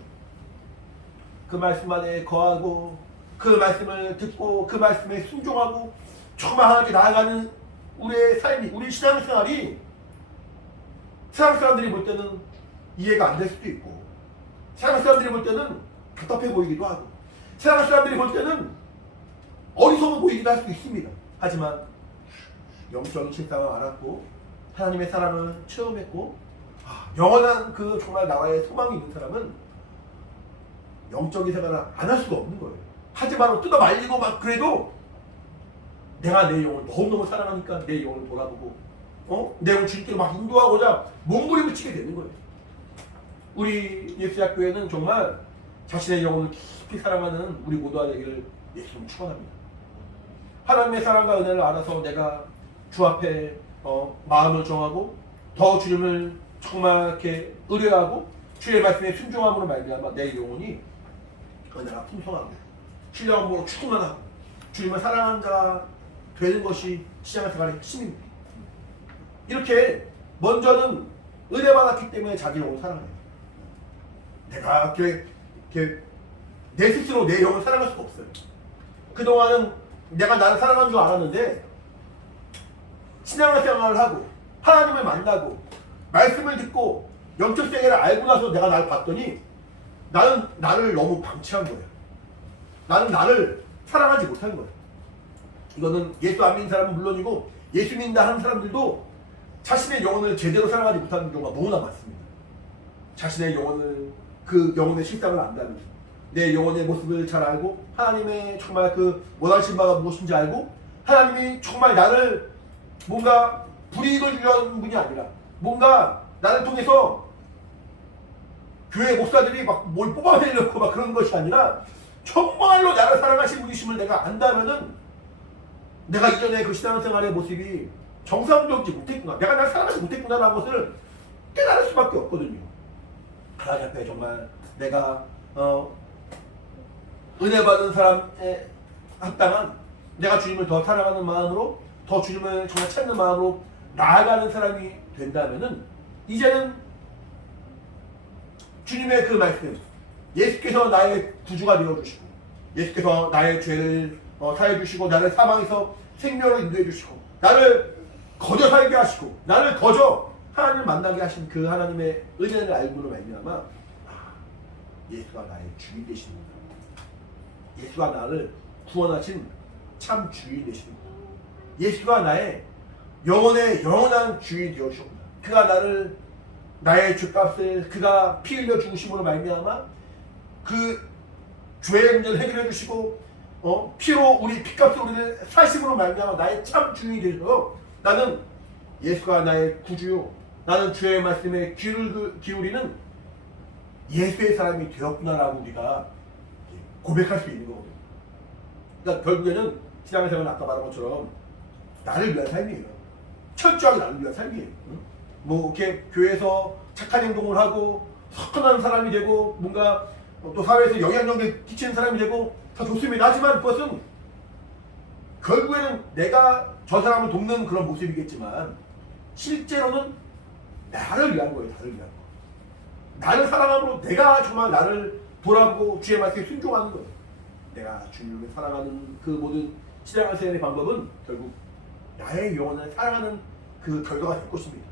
그 말씀 안에 거하고 그 말씀을 듣고 그 말씀에 순종하고 정말 하나님께 나아가는 우리의 삶이, 우리 신앙생활이 세상 사람들이 볼 때는 이해가 안 될 수도 있고 세상 사람들이 볼 때는 답답해 보이기도 하고 세상 사람들이 볼 때는 어리석어 보이기도 할 수도 있습니다. 하지만 영적인 실상을 알았고 하나님의 사랑을 체험했고 영원한 그 정말 나와의 소망이 있는 사람은 영적인 생활을 안 할 수가 없는 거예요. 하지 말고 뜯어 말리고 막 그래도 내가 내 영혼을 너무너무 사랑하니까 내 영혼을 돌아보고 내 영혼 주님께로 막 인도하고자 몸부림을 치게 되는 거예요. 우리 예수학교에는 정말 자신의 영혼을 깊이 사랑하는 우리 모두가 되기를 예수님 축원합니다. 하나님의 사랑과 은혜를 알아서 내가 주 앞에 마음을 정하고 더 주님을 정말 이렇게 의뢰하고 주의 말씀에 순종함으로 말미암아 내 영혼이 은혜가 풍성하고 신령함으로 충만하고 주님을 사랑하는 자가 되는 것이 신앙생활의 핵심입니다. 이렇게 먼저는 은혜 받았기 때문에 자기 영혼을 사랑해요. 내가 이렇게 내 스스로 내 영혼을 사랑할 수가 없어요. 그동안은 내가 나를 사랑하는 줄 알았는데 신앙생활을 하고 하나님을 만나고 말씀을 듣고 영적 세계를 알고 나서 내가 나를 봤더니 나는 나를 너무 방치한 거예요. 나는 나를 사랑하지 못한 거예요. 이거는 예수 안 믿는 사람은 물론이고 예수 믿는다 하는 사람들도 자신의 영혼을 제대로 사랑하지 못하는 경우가 너무나 많습니다. 자신의 영혼을 그 영혼의 실상을 안다면, 내 영혼의 모습을 잘 알고 하나님의 정말 그 원하신 바가 무엇인지 알고 하나님이 정말 나를 뭔가 불이익을 주려는 분이 아니라 뭔가 나를 통해서 교회 목사들이 막 뭘 뽑아내려고 막 그런 것이 아니라 정말로 나를 사랑하신 분이심을 내가 안다면은 내가 이전에 그 신앙생활의 모습이 정상적이지 못했구나, 내가 나를 사랑하지 못했구나라는 것을 깨달을 수밖에 없거든요. 하나님 앞에 정말 내가 은혜 받은 사람에 합당한, 내가 주님을 더 사랑하는 마음으로, 더 주님을 정말 찾는 마음으로 나아가는 사람이 된다면은 이제는 주님의 그 말씀, 예수께서 나의 구주가 되어주시고 예수께서 나의 죄를 사해주시고 나를 사망에서 생명으로 인도해주시고 나를 거저 살게 하시고 나를 거저 하나님을 만나게 하신 그 하나님의 은혜를 알고는 말미암아 예수가 나의 주인 되십니다. 예수가 나를 구원하신 참 주인 되십니다. 예수가 나의 영혼의 영원한 주인 되어주십니다. 그가 나를 나의 죄값을 그가 피 흘려 죽으심으로 말미암아 그 죄의 문제를 해결해 주시고 피로 우리 피값을 우리를 사심으로 말미암아 나의 참 주인이 되셔서 나는 예수가 나의 구주요, 나는 주의 말씀에 귀를 기울이는 예수의 사람이 되었구나라고 우리가 고백할 수 있는 거거든요. 그러니까 결국에는 신앙생활은 아까 말한 것처럼 나를 위한 삶이에요. 철저하게 나를 위한 삶이에요. 뭐 이렇게 교회에서 착한 행동을 하고 선한 사람이 되고 뭔가 또 사회에서 영향력을 끼치는 사람이 되고 다 좋습니다. 하지만 그것은 결국에는 내가 저 사람을 돕는 그런 모습이겠지만 실제로는 나를 위한 거예요. 나를 위한 거. 나를 사랑함으로 내가 정말 나를 돌아보고 주의 말씀에 순종하는 거예요. 내가 주님을 사랑하는 그 모든 신앙생활의 방법은 결국 나의 영혼을 사랑하는 그 결과가 될 것입니다.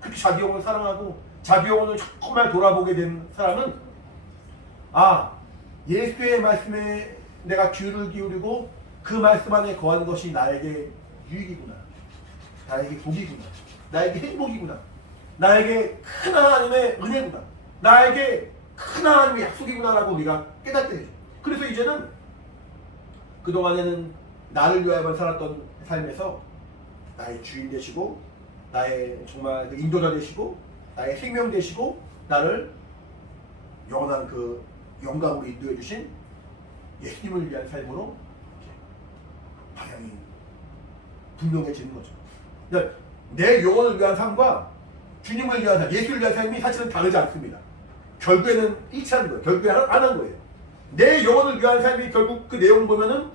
그렇게 자기 영혼을 사랑하고 자기 영혼을 정말 돌아보게 된 사람은 예수의 말씀에 내가 귀를 기울이고 그 말씀 안에 거하는 것이 나에게 유익이구나, 나에게 복이구나, 나에게 행복이구나, 나에게 큰 하나님의 은혜구나, 나에게 큰 하나님의 약속이구나라고 우리가 깨닫게 되죠. 그래서 이제는 그동안에는 나를 위하여만 살았던 삶에서 나의 주인 되시고 나의 정말 그 인도자 되시고 나의 생명 되시고 나를 영원한 그 영광으로 인도해 주신 예수님을 위한 삶으로 방향이 분명해지는 거죠. 그러니까 내 영혼을 위한 삶과 주님을 위한 삶, 예수를 위한 삶이 사실은 다르지 않습니다. 결국에는 일치하는 거예요. 결국에 하나인 거예요. 내 영혼을 위한 삶이 결국 그 내용을 보면은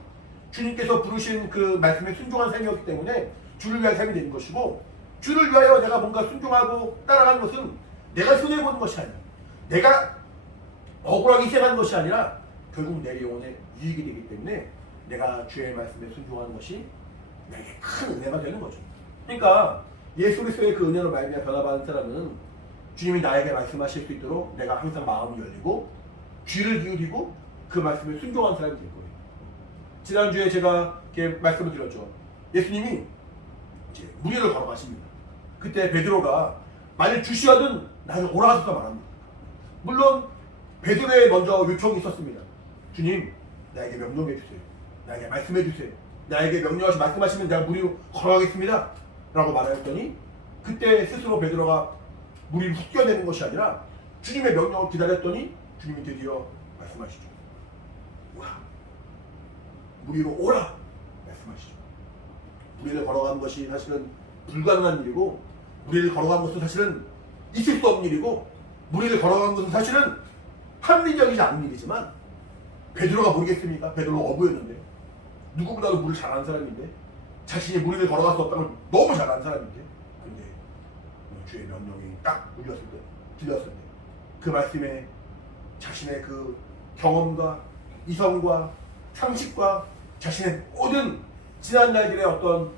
주님께서 부르신 그 말씀에 순종한 삶이었기 때문에 주를 위한 삶이 되는 것이고, 주를 위하여 내가 뭔가 순종하고 따라가는 것은 내가 손해보는 것이 아니라 내가 억울하게 희생하는 것이 아니라 결국 내 영혼의 유익이 되기 때문에 내가 주의 말씀에 순종하는 것이 내게 큰 은혜가 되는 거죠. 그러니까 예수 그리스도의 그 은혜로 말미암아 변화받은 사람은 주님이 나에게 말씀하실 수 있도록 내가 항상 마음이 열리고 귀를 기울이고 그 말씀에 순종한 사람이 될 거예요. 지난주에 제가 이렇게 말씀을 드렸죠. 예수님이 이제 무리를 걸어가십니다. 그때 베드로가 만일 주시하든 나를 오라 하소서 말합니다. 물론 베드로의 먼저 요청이 있었습니다. 주님, 나에게 명령해 주세요. 나에게 말씀해 주세요. 나에게 명령하시 말씀하시면 내가 무리로 걸어가겠습니다 라고 말하였더니 그때 스스로 베드로가 무리를 훅 뛰어내는 것이 아니라 주님의 명령을 기다렸더니 주님이 드디어 말씀하시죠. 오라. 무리로 오라 말씀하시죠. 무리를 걸어가는 것이 사실은 불가능한 일이고, 무리를 걸어가는 것은 사실은 있을 수 없는 일이고, 무리를 걸어가는 것은 사실은 합리적이지 않은 일이지만 베드로가 모르겠습니까? 베드로가 어부였는데 누구보다도 물을 잘하는 사람인데 자신이 무리를 걸어갈 수 없다는 걸 너무 잘하는 사람인데, 근데 주의 명령이 딱 울렸을 때, 들렸을 때 그 말씀에 자신의 그 경험과 이성과 상식과 자신의 모든 지난 날들의 어떤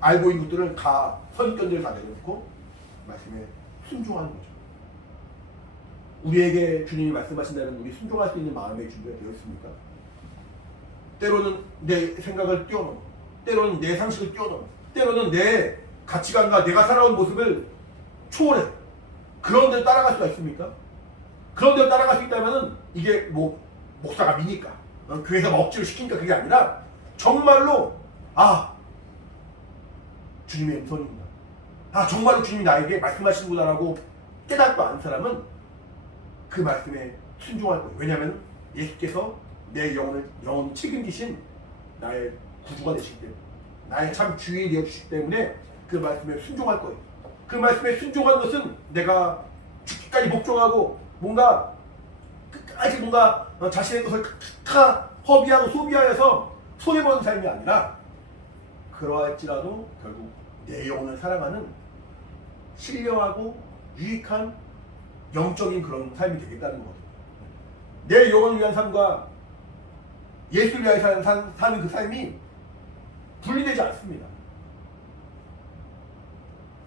알고 있는 것들을 다 선입견들을 다 내려놓고 말씀에 순종하는 거죠. 우리에게 주님이 말씀하신다면 우리 순종할 수 있는 마음의 준비가 되어 있습니까? 때로는 내 생각을 뛰어넘어, 때로는 내 상식을 뛰어넘어, 때로는 내 가치관과 내가 살아온 모습을 초월해. 그런 데 따라갈 수가 있습니까? 그런 데 따라갈 수 있다면은 이게 뭐 목사가 미니까 교회가 억지로 시키니까 그게 아니라 정말로 주님의 음성입니다. 정말로 주님이 나에게 말씀하시는구나라고 깨닫고 아는 사람은 그 말씀에 순종할 거예요. 왜냐하면 예수께서 내 영혼을 책임지신 나의 구주가 되시기 때문에, 나의 참 주인이 되어주시기 때문에 그 말씀에 순종할 거예요. 그 말씀에 순종하는 것은 내가 죽기까지 복종하고 뭔가 끝까지 뭔가 자신의 것을 다 허비하고 소비하여서 손해보는 삶이 아니라, 그러할지라도 결국 내 영혼을 사랑하는 신령하고 유익한 영적인 그런 삶이 되겠다는 거거든요. 내 영혼을 위한 삶과 예수를 위하여 사는 그 삶이 분리되지 않습니다.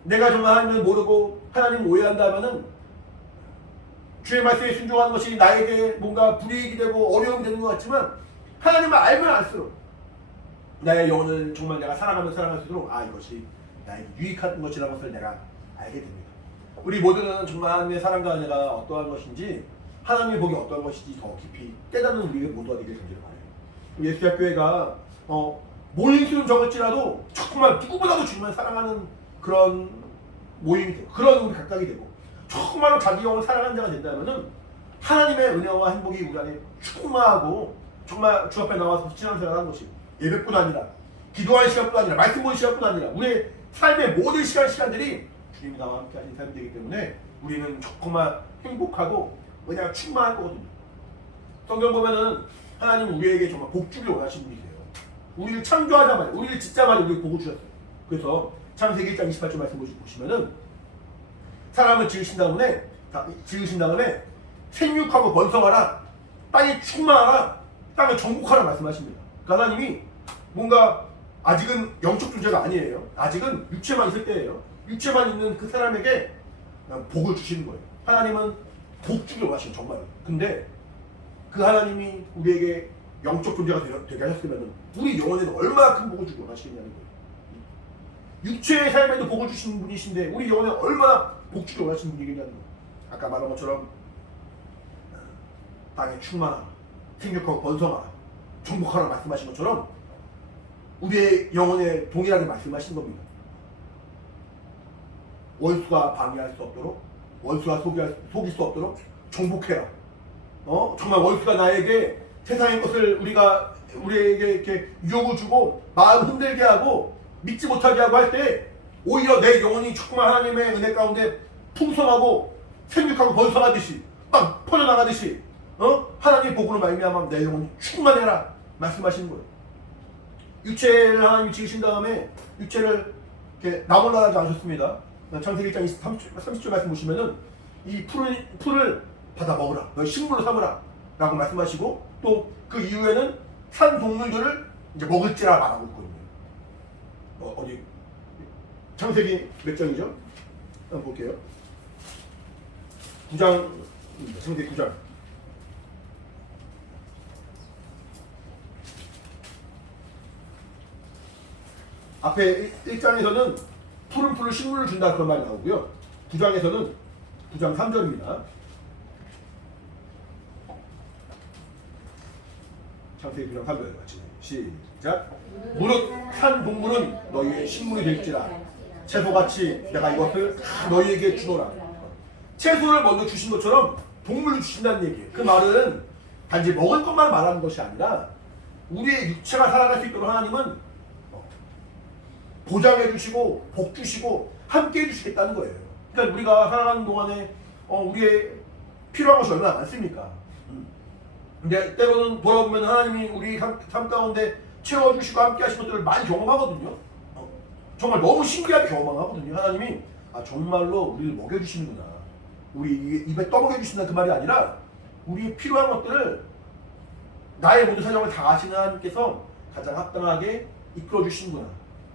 내가 정말 하나님을 모르고 하나님을 오해한다면은 주의 말씀에 순종하는 것이 나에게 뭔가 불이익이 되고 어려움이 되는 것 같지만, 하나님을 알면 알수록 나의 영혼을 정말 내가 사랑하면 사랑할수록 이것이 나에게 유익한 것이라는 것을 내가 알게 됩니다. 우리 모두는 정말 하나님의 사랑과 은혜가 어떠한 것인지, 하나님의 복이 어떠한 것인지 더 깊이 깨닫는 우리 모두가 되길 간절히 바라요. 예수교회가 모임수는 적을지라도 정말 누구보다도 주님을 사랑하는 그런 모임이 되고, 그런 우리 각각이 되고, 정말로 자기 영혼을 사랑하는 자가 된다면은 하나님의 은혜와 행복이 우리 안에 충만하고, 정말 주 앞에 나와서 신앙생활을 하는 것이 예배뿐 아니라, 기도하는 시간뿐 아니라, 말씀 보는 시간뿐 아니라 우리의 삶의 모든 시간들이 주님이 나와 함께 하신 삶이 되기 때문에 우리는 정말 행복하고 은혜가 충만할 거거든요. 성경 보면은 하나님 우리에게 정말 복 주길 원하시는 분이세요. 우리를 창조하자마자, 우리를 짓자마자 우리에게 복을 주셨어요. 그래서 창세기 1장 28절 말씀 보시면은 사람을 지으신 다음에 생육하고 번성하라, 땅에 충만하라, 땅을 정복하라 말씀하십니다. 그러니까 하나님이 뭔가 아직은 영적 존재가 아니에요. 아직은 육체만 있을 때예요. 육체만 있는 그 사람에게 복을 주시는 거예요. 하나님은 복 주길 원하시는, 정말. 근데 그 하나님이 우리에게 영적 존재가 되게 하셨으면 우리 영혼에는 얼마나 큰 복을 주길 원하시겠냐는 거예요. 육체의 삶에도 복을 주시는 분이신데 우리 영혼에 얼마나 복 주길 원하시는 분이겠냐는 거예요. 아까 말한 것처럼 땅에 충만하라, 생육하고 번성하라, 정복하라 말씀하신 것처럼 우리의 영혼에 동일하게 말씀하신 겁니다. 원수가 방해할 수 없도록, 원수가 속일 수 없도록 정복해라. 정말 원수가 나에게 세상의 것을 우리에게 이렇게 유혹을 주고 마음 흔들게 하고 믿지 못하게 하고 할 때, 오히려 내 영혼이 정말 하나님의 은혜 가운데 풍성하고 생육하고 번성하듯이 막 퍼져나가듯이 하나님의 복으로 말미암아 내 영혼이 충만해라 말씀하시는 거예요. 육체를 하나님이 지으신 다음에 육체를 이렇게 나몰라 하지 않으셨습니다. 창세기 1장 30절 말씀 보시면은 이 풀을 받아 먹으라, 너희 식물로 삼으라 라고 말씀하시고, 또 그 이후에는 산 동물들을 이제 먹을지라 말하고 있거든요. 어디 창세기 몇 장이죠? 한번 볼게요. 9장, 창세기 9장. 앞에 1장에서는 푸른 풀을 식물을 준다 그런 말이 나오고요. 9장에서는 9장 3절입니다. 창세기 9장 3절 같이 시작. 무릇 산 동물은 너희의 식물이 될지라, 채소같이 내가 이것을 다 너희에게 주노라. 채소를 먼저 주신 것처럼 동물을 주신다는 얘기예요. 그 말은 단지 먹을 것만 말하는 것이 아니라 우리의 육체가 살아갈 수 있도록 하나님은 보장해 주시고 복 주시고 함께 해주시겠다는 거예요. 그러니까 우리가 살아가는 동안에 우리의 필요한 것이 얼마나 많습니까? 근데 때로는 돌아보면 하나님이 우리 삶 가운데 채워주시고 함께 하신 것들을 많이 경험하거든요. 정말 너무 신기하게 경험하거든요. 하나님이 정말로 우리를 먹여주시는구나, 우리 입에 떠먹여주신다는 그 말이 아니라 우리의 필요한 것들을 나의 모든 사정을 다 아시는 하나님께서 가장 합당하게 이끌어주시는구나,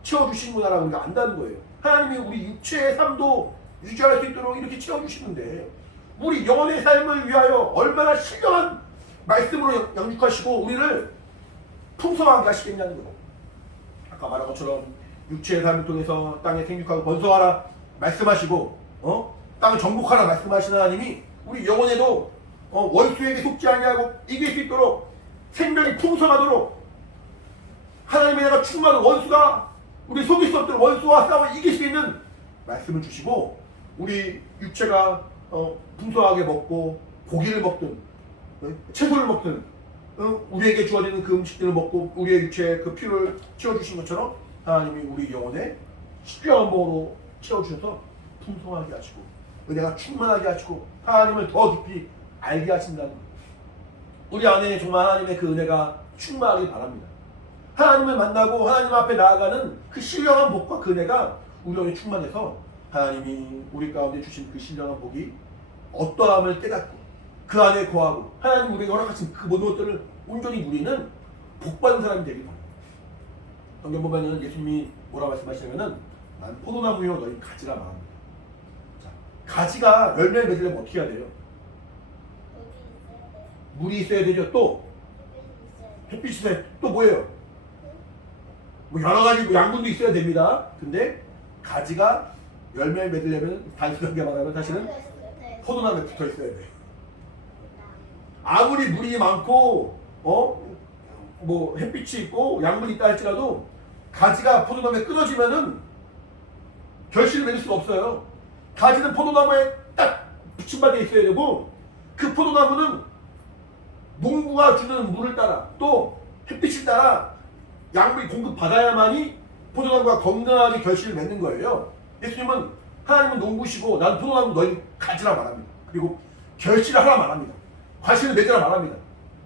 채워주시는구나라고 우리가 안다는 거예요. 하나님이 우리 육체의 삶도 유지할 수 있도록 이렇게 채워주시는데 우리 영혼의 삶을 위하여 얼마나 신령한 말씀으로 양육하시고 우리를 풍성하게 하시겠냐는 거예요. 아까 말한 것처럼 육체의 삶을 통해서 땅에 생육하고 번성하라 말씀하시고 땅을 정복하라 말씀하시는 하나님이 우리 영혼에도 원수에게 속지 아니하고 이길 수 있도록 생명이 풍성하도록 하나님의 내가 충만한 원수가 우리 속일 수 없도록 원수와 싸워 이길 수 있는 말씀을 주시고 우리 육체가 풍성하게 먹고 고기를 먹든 채소를 먹든 우리에게 주어지는 그 음식들을 먹고 우리의 육체에 그 피를 채워주신 것처럼 하나님이 우리 영혼에 신령한 복으로 채워주셔서 풍성하게 하시고 은혜가 충만하게 하시고 하나님을 더 깊이 알게 하신다는 거예요. 우리 안에 정말 하나님의 그 은혜가 충만하길 바랍니다. 하나님을 만나고 하나님 앞에 나아가는 그 신령한 복과 그 은혜가 우리 안에 충만해서 하나님이 우리 가운데 주신 그 신령한 복이 어떠함을 깨닫고 그 안에 거하고 하나님 우리에게 허락하신 그 모든 것들을 온전히 누리는 복받은 사람이 되길 바랍니다. 성경 보면은 예수님이 뭐라 말씀하시냐면은 난 포도나무요 너희 가지라 말합니다. 자, 가지가 열매를 맺으려면 어떻게 해야 돼요? 물이 있어야 되죠. 또 햇빛이 있어야 돼. 또 뭐예요? 뭐 여러 가지 양분도 있어야 됩니다. 근데 가지가 열매를 맺으려면 단순하게 말하면 사실은 포도나무에 붙어 있어야 돼. 아무리 물이 많고 뭐 햇빛이 있고 양분이 있다 할지라도 가지가 포도나무에 끊어지면은 결실을 맺을 수가 없어요. 가지는 포도나무에 딱 붙임받아 있어야 되고 그 포도나무는 농부가 주는 물을 따라 또 햇빛을 따라 양분이 공급받아야만이 포도나무가 건강하게 결실을 맺는 거예요. 예수님은 하나님은 농부시고 나는 포도나무 너희 가지라 말합니다. 그리고 결실을 하라 말합니다. 과실을 맺으라 말합니다.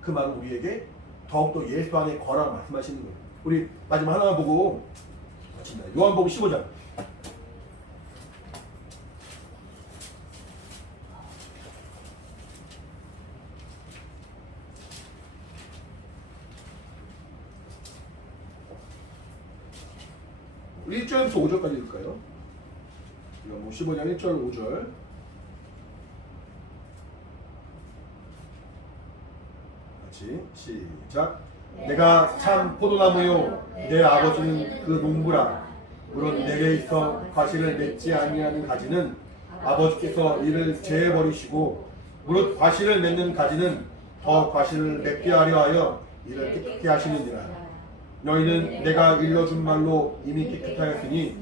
그 말은 우리에게 더욱더 예수 안에 거라 말씀하시는 거예요. 우리 마지막 하나만 보고 마칩니다. 요한복음 15장. 우리 1절부터 5절까지 읽을까요? 요한복음 15장 1절 5절. 같이 시작. 내가 참 포도나무요 내 아버지는 그 농부라. 물론 내게 있어 과실을 맺지 아니하는 가지는 아버지께서 이를 제해버리시고 무릇 과실을 맺는 가지는 더 과실을 맺게 하려 하여 이를 깨끗게 하시느니라. 너희는 내가 일러준 말로 이미 깨끗하였으니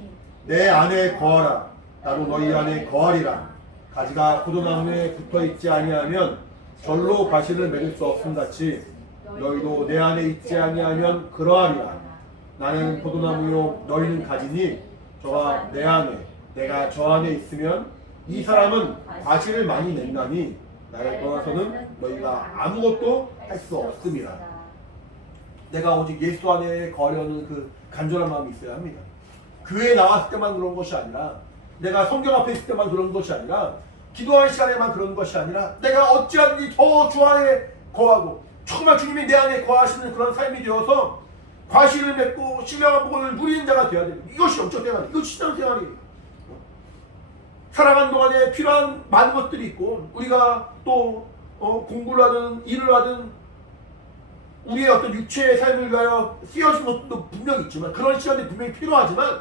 내 안에 거하라. 나도 너희 안에 거하리라. 가지가 포도나무에 붙어있지 아니하면 절로 과실을 맺을 수 없음 같이 너희도 내 안에 있지 아니하면 그러하리라. 나는 포도나무요 너희는 가지니 저와 내 안에 내가 저 안에 있으면 이 사람은 과실을 많이 낸다니 나를 떠나서는 너희가 아무것도 할 수 없음이라. 내가 오직 예수 안에 거하려는 그 간절한 마음이 있어야 합니다. 교회에 나왔을 때만 그런 것이 아니라 내가 성경 앞에 있을 때만 그런 것이 아니라 기도하는 시간에만 그런 것이 아니라 내가 어찌하든지 더 주 안에 거하고 정말 주님이 내 안에 거하시는 그런 삶이 되어서 과실을 맺고 신령한 복을 누리는 자가 되어야 됩니다. 이것이 영적생활이에요. 이것이 신앙생활이에요. 살아가는 동안에 필요한 많은 것들이 있고 우리가 또 공부를 하든 일을 하든 우리의 어떤 육체의 삶을 위하여 쓰여진 것도 분명히 있지만 그런 시간이 분명히 필요하지만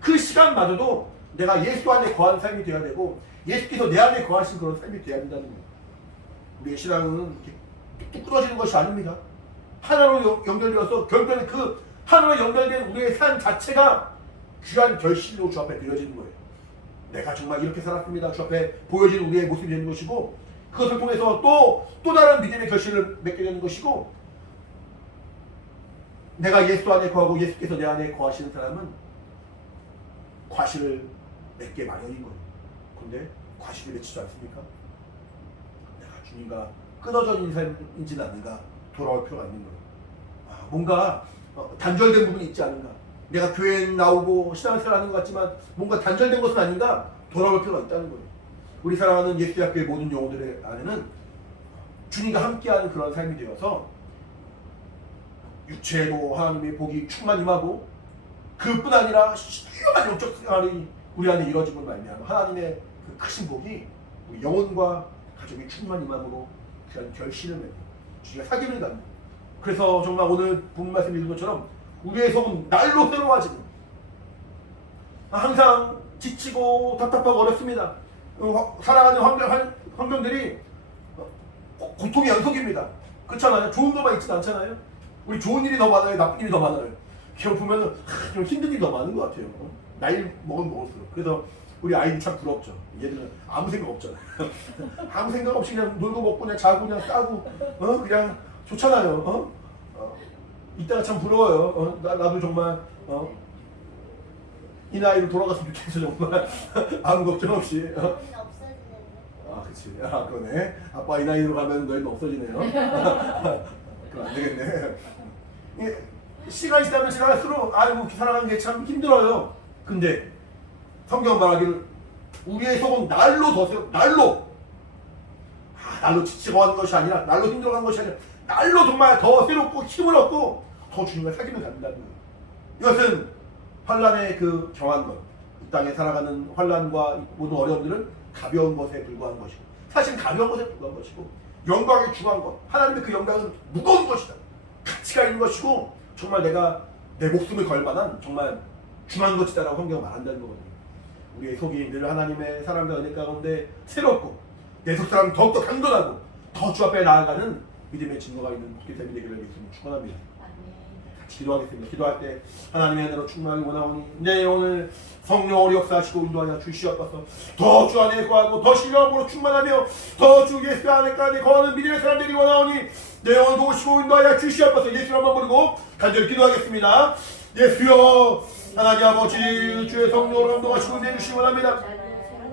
그 시간마저도 내가 예수 안에 거하는 삶이 되어야 되고 예수께서 내 안에 거하신 그런 삶이 되어야 된다는 거예요. 우리의 신앙은 이렇게 뚝 끊어지는 것이 아닙니다. 하나로 연결되어서 결국에는 그 하나로 연결된 우리의 삶 자체가 귀한 결실로 주 앞에 드려지는 거예요. 내가 정말 이렇게 살았습니다. 주 앞에 보여지는 우리의 모습이 되는 것이고 그것을 통해서 또 다른 믿음의 결실을 맺게 되는 것이고 내가 예수 안에 거하고 예수께서 내 안에 거하시는 사람은 과실을 맺게 마련인 거예요. 근데 과실을 맺히지 않습니까? 내가 주님과 끊어져 있는 삶인지는 아닌가 돌아올 필요가 있는 거예요. 뭔가 단절된 부분이 있지 않은가. 내가 교회에 나오고 신앙생활 하는 것 같지만 뭔가 단절된 것은 아닌가 돌아올 필요가 있다는 거예요. 우리 사랑하는 예수학교의 모든 영혼들의 안에는 주님과 함께하는 그런 삶이 되어서 육체에도 하나님의 복이 충만히 임하고 그뿐 아니라 신령한 영적 생활이 우리 안에 이루어짐을 말미암아 하나님의 그 크신 복이 우리 영혼과 가족이 충만히 임함으로 그런 결실을 맺고 주님과 사귐을 갖는. 그래서 정말 오늘 본문 말씀 읽은 것처럼 우리의 속은 날로 새로워지는, 항상 지치고 답답하고 어렵습니다. 살아가는 환경들이 고통의 연속입니다. 그렇잖아요. 좋은 것만 있진 않잖아요. 우리 좋은 일이 더 많아요, 나쁜 일이 더 많아요. 그냥 보면은 좀 힘든 일이 더 많은 것 같아요. 나이 먹으면 먹을수록. 그래서 우리 아이들 참 부럽죠. 얘들은 아무 생각 없잖아요. 아무 생각 없이 그냥 놀고 먹고 그냥 자고 그냥 싸고 그냥 좋잖아요. 이따가 참 부러워요. 나도 정말 이 나이로 돌아갔으면 좋겠어 정말. 아무 걱정 없이. 우리는 없어지는데. 아, 그치. 아, 그러네. 아빠 이 나이로 가면 너희는 없어지네요. 그럼 안 되겠네. 이게 시간이 지나면 지날수록 아이고 살아가는 게 참 힘들어요. 근데 성경 말하기를 우리의 속은 날로 더 세워, 날로 지치고 하는 것이 아니라 날로 힘들어가는 것이 아니라 날로 정말 더 새롭고 힘을 얻고 더 주님과 사귐을 갖는다는 거예요. 이것은 환란의 그 경한 것, 이 땅에 살아가는 환란과 모든 어려움들은 가벼운 것에 불과한 것이고 사실 가벼운 것에 불과한 것이고 영광에 중요한 것, 하나님의 그 영광은 무거운 것이다. 가치가 있는 것이고 정말 내가 내 목숨을 걸 만한 정말 중요한 것이다라고 성경은 말한다는 거거든요. 우리의 속이 늘 하나님의 사랑과 은혜 가운데 새롭고 내 속사람은 더욱더 강건하고 더 주 앞에 나아가는 믿음의 증거가 있는 복된 삶이 되기를 예수님 축원합니다. 같이 기도하겠습니다. 기도할 때 하나님의 은혜로 충만하게 원하오니 내 오늘 성령으로 역사하시고 인도하여 주시옵소서. 더 주 안에 거하고 더 신령함으로 충만하며 더 주 예수 안에 거하는 믿음의 사람 되기 원하오니 내 오늘 도우시고 인도하여 주시옵소서. 예수 한번 부르고 간절히 기도하겠습니다. 예수여 하나님 아버지 주의 성령으로 인도하시고 내주시기 원합니다.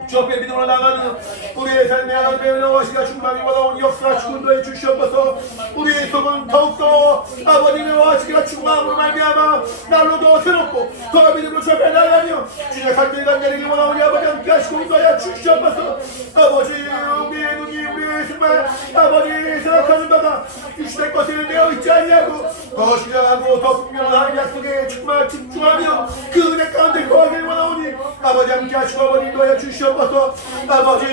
주 앞에 믿음으로 나가는 우리의 삶의 하나님의 나와시가 충만히 원하오니 역사하시고 인도해 주시옵소서. 우리의 속은 더욱더 아버님의 와시가 충만함으로 말미암아 날로 더 새롭고 더 믿음으로 주 앞에 나가며 주의 삶의 간절히 원하오니 아버지 함께 하시고 인도하여 주시옵소서. 아버지 우리의 눈이 우리의 정말 아버지 생각하는 바가 주시될 것을 내어 있지 아니하고 더 신령하고 더 분명한 하나님 약속에 정말 집중하며 그 은혜 가운데 거하길 원하오니 아버지 함께 하시고 아버지 인도하여 주시옵소서. 아버지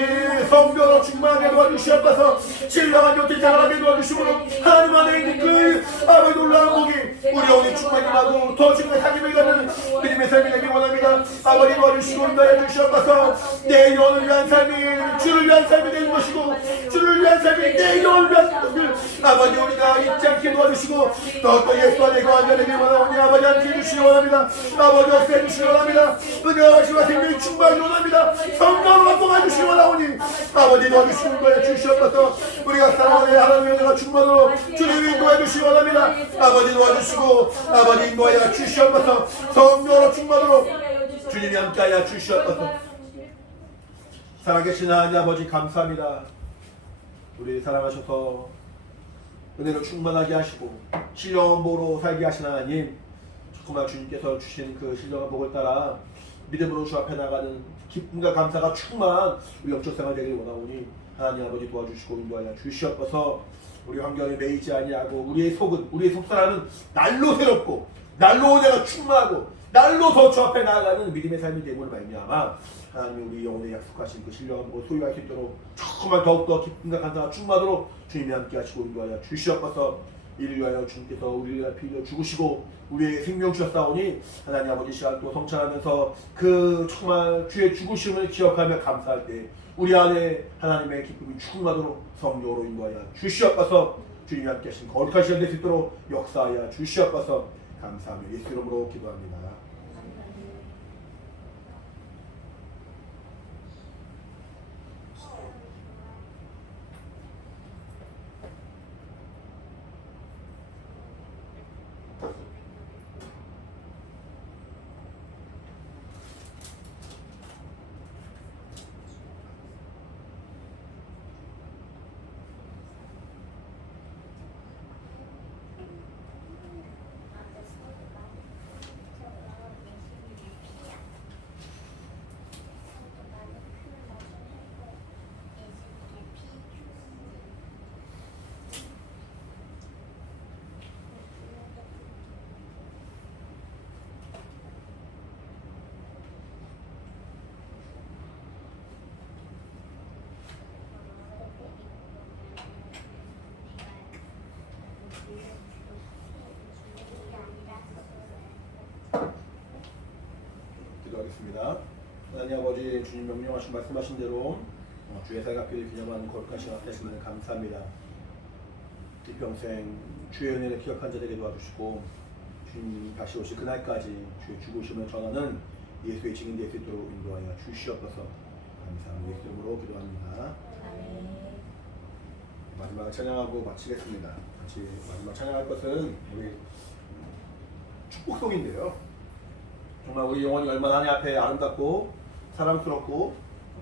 성령으로 충만하게 도와주시옵소서. 신령한 곁에 자라게 도와주시므로 하나님 안에 있는 그 아버지 놀라운 복이 우리 영혼이 충만히 하고 더 주님의 사귐을 갖는 믿음의 삶이 되길 원합니다. 아버지 도와주시고 인도해 주시옵소서. 내 영혼을 위한 삶이 주를 위한 삶이 되는 것이고 주를 위한 삶이 내 영혼을 위한 것을 아버지 우리가 잊지 않게 도와주시고 더 예수 안에 거하게 되길 원하오니 아버지 함께 해주시기 원합니다. 아버지 역사해 주시기 원합니다. 은혜하시고 생명이 충만히 원합니다. 성령으로 활동해 주시기 원하오니 아버지 도와주시고 인도해 주시옵소서. 우리가 사랑하는 하나님의 은혜가 충만으로 주님이 인도해 주시기 원합니다. 아버지 도와주시고 아버지 인도하여 주시옵소서. 성령으로 충만으로 주님이 함께하여 주시옵소서. 살아계신 하나님 아버지 감사합니다. 우리 사랑하셔서 은혜로 충만하게 하시고 신령한 복으로 살게 하신 하나님, 정말 주님께서 주신 그 신령한 복을 따라 믿음으로 주 앞에 나가는 기쁨과 감사가 충만한 우리 영적 생활 되길 원하오니 하나님 아버지 도와주시고 인도하여 주시옵소서. 우리 환경에 매이지 아니하고 우리의 속은 우리의 속사람은 날로 새롭고 날로 내가 충만하고 날로 더 주 앞에 나아가는 믿음의 삶이 되므로 말미암아 하나님이 우리 영혼에 약속하신 그 신령한 복을 소유할 수 있도록 정말 더욱더 기쁨과 감사가 충만하도록 주님이 함께 하시고 인도하여 주시옵소서. 이를 위하여 주님께서 우리를 빌려 죽으시고 우리에게 생명 주셨사오니 하나님 아버지 시간 또 성찬하면서 그 정말 주의 죽으심을 기억하며 감사할 때 우리 안에 하나님의 기쁨이 충만하도록 성령으로 인도하여 주시옵소서. 주님이 함께 하신 거룩한 시간 될 수 있도록 역사하여 주시옵소서. 감사하며 예수 이름으로 기도합니다. 기도하겠습니다. 하나님 아버지 주님 명령하신 말씀하신 대로 주의 살갑기를 기념하는 거룩한 시간 되시면 감사합니다. 일평생 주의 은혜를 기억한 자들에게 도와주시고 주님 다시 오실 그날까지 주의 죽으심을 전하는 예수의 증인 될 수 있도록 인도하여 주시옵소서. 감사합니다. 예수 이름으로 기도합니다. 아멘. 마지막 찬양하고 마치겠습니다. 같이 마지막 찬양할 것은 우리 축복송인데요. 정말 우리 영혼이 얼마나 하나님 앞에 아름답고 사랑스럽고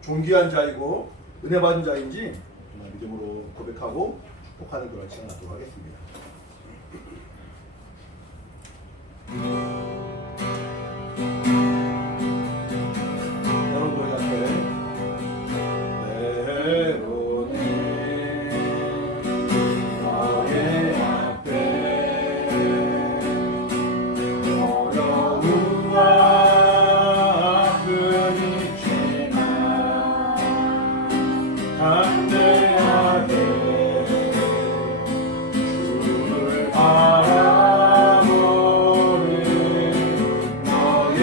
존귀한 자이고 은혜 받은 자인지 정말 믿음으로 고백하고 축복하는 그런 시간 갖도록 하겠습니다. 여러분들 앞에 때로는 너의 앞에 어려움과 아픔이 있지만 담대하게 주를 알아보는 너의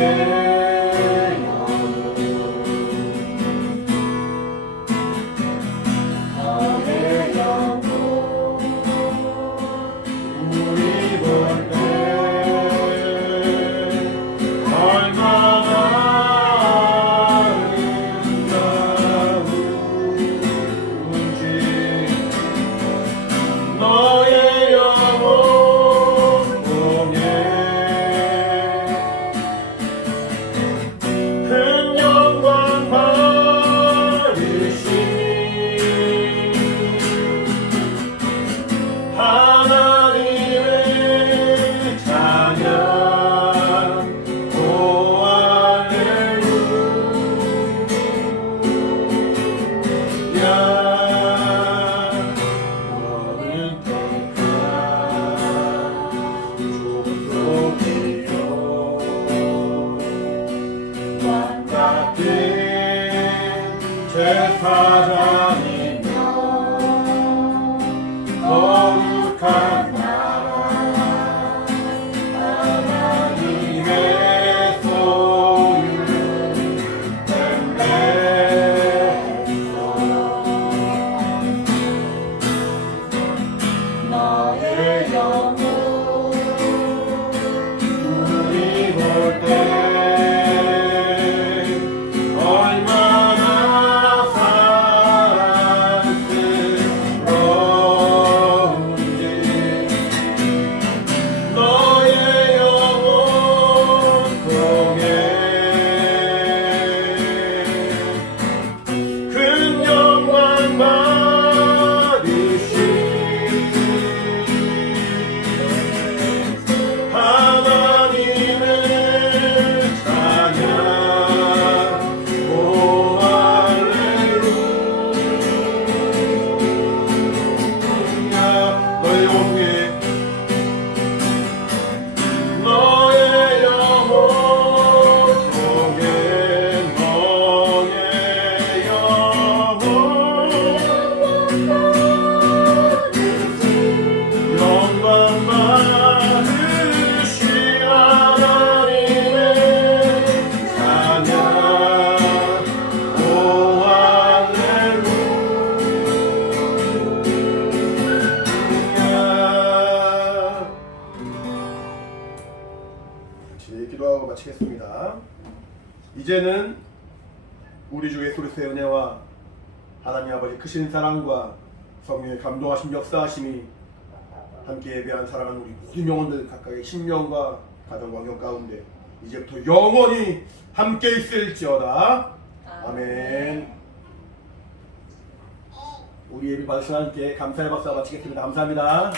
제사장이며 거룩한 나라 하나님의 소유 렘레서 너의 영혼 우리 볼 때 기도하고 마치겠습니다. 이제는 우리 주 예수 그리스도의 은혜와 하나님 아버지 크신 사랑과 성령의 감동하신 역사하심이 함께 예배한 사랑하는 우리 모든 영혼들 각각의 심령과 가정 환경 가운데 이제부터 영원히 함께 있을지어다. 아멘. 우리 예배 받으신 하나님께 감사의 박수와 마치겠습니다. 감사합니다.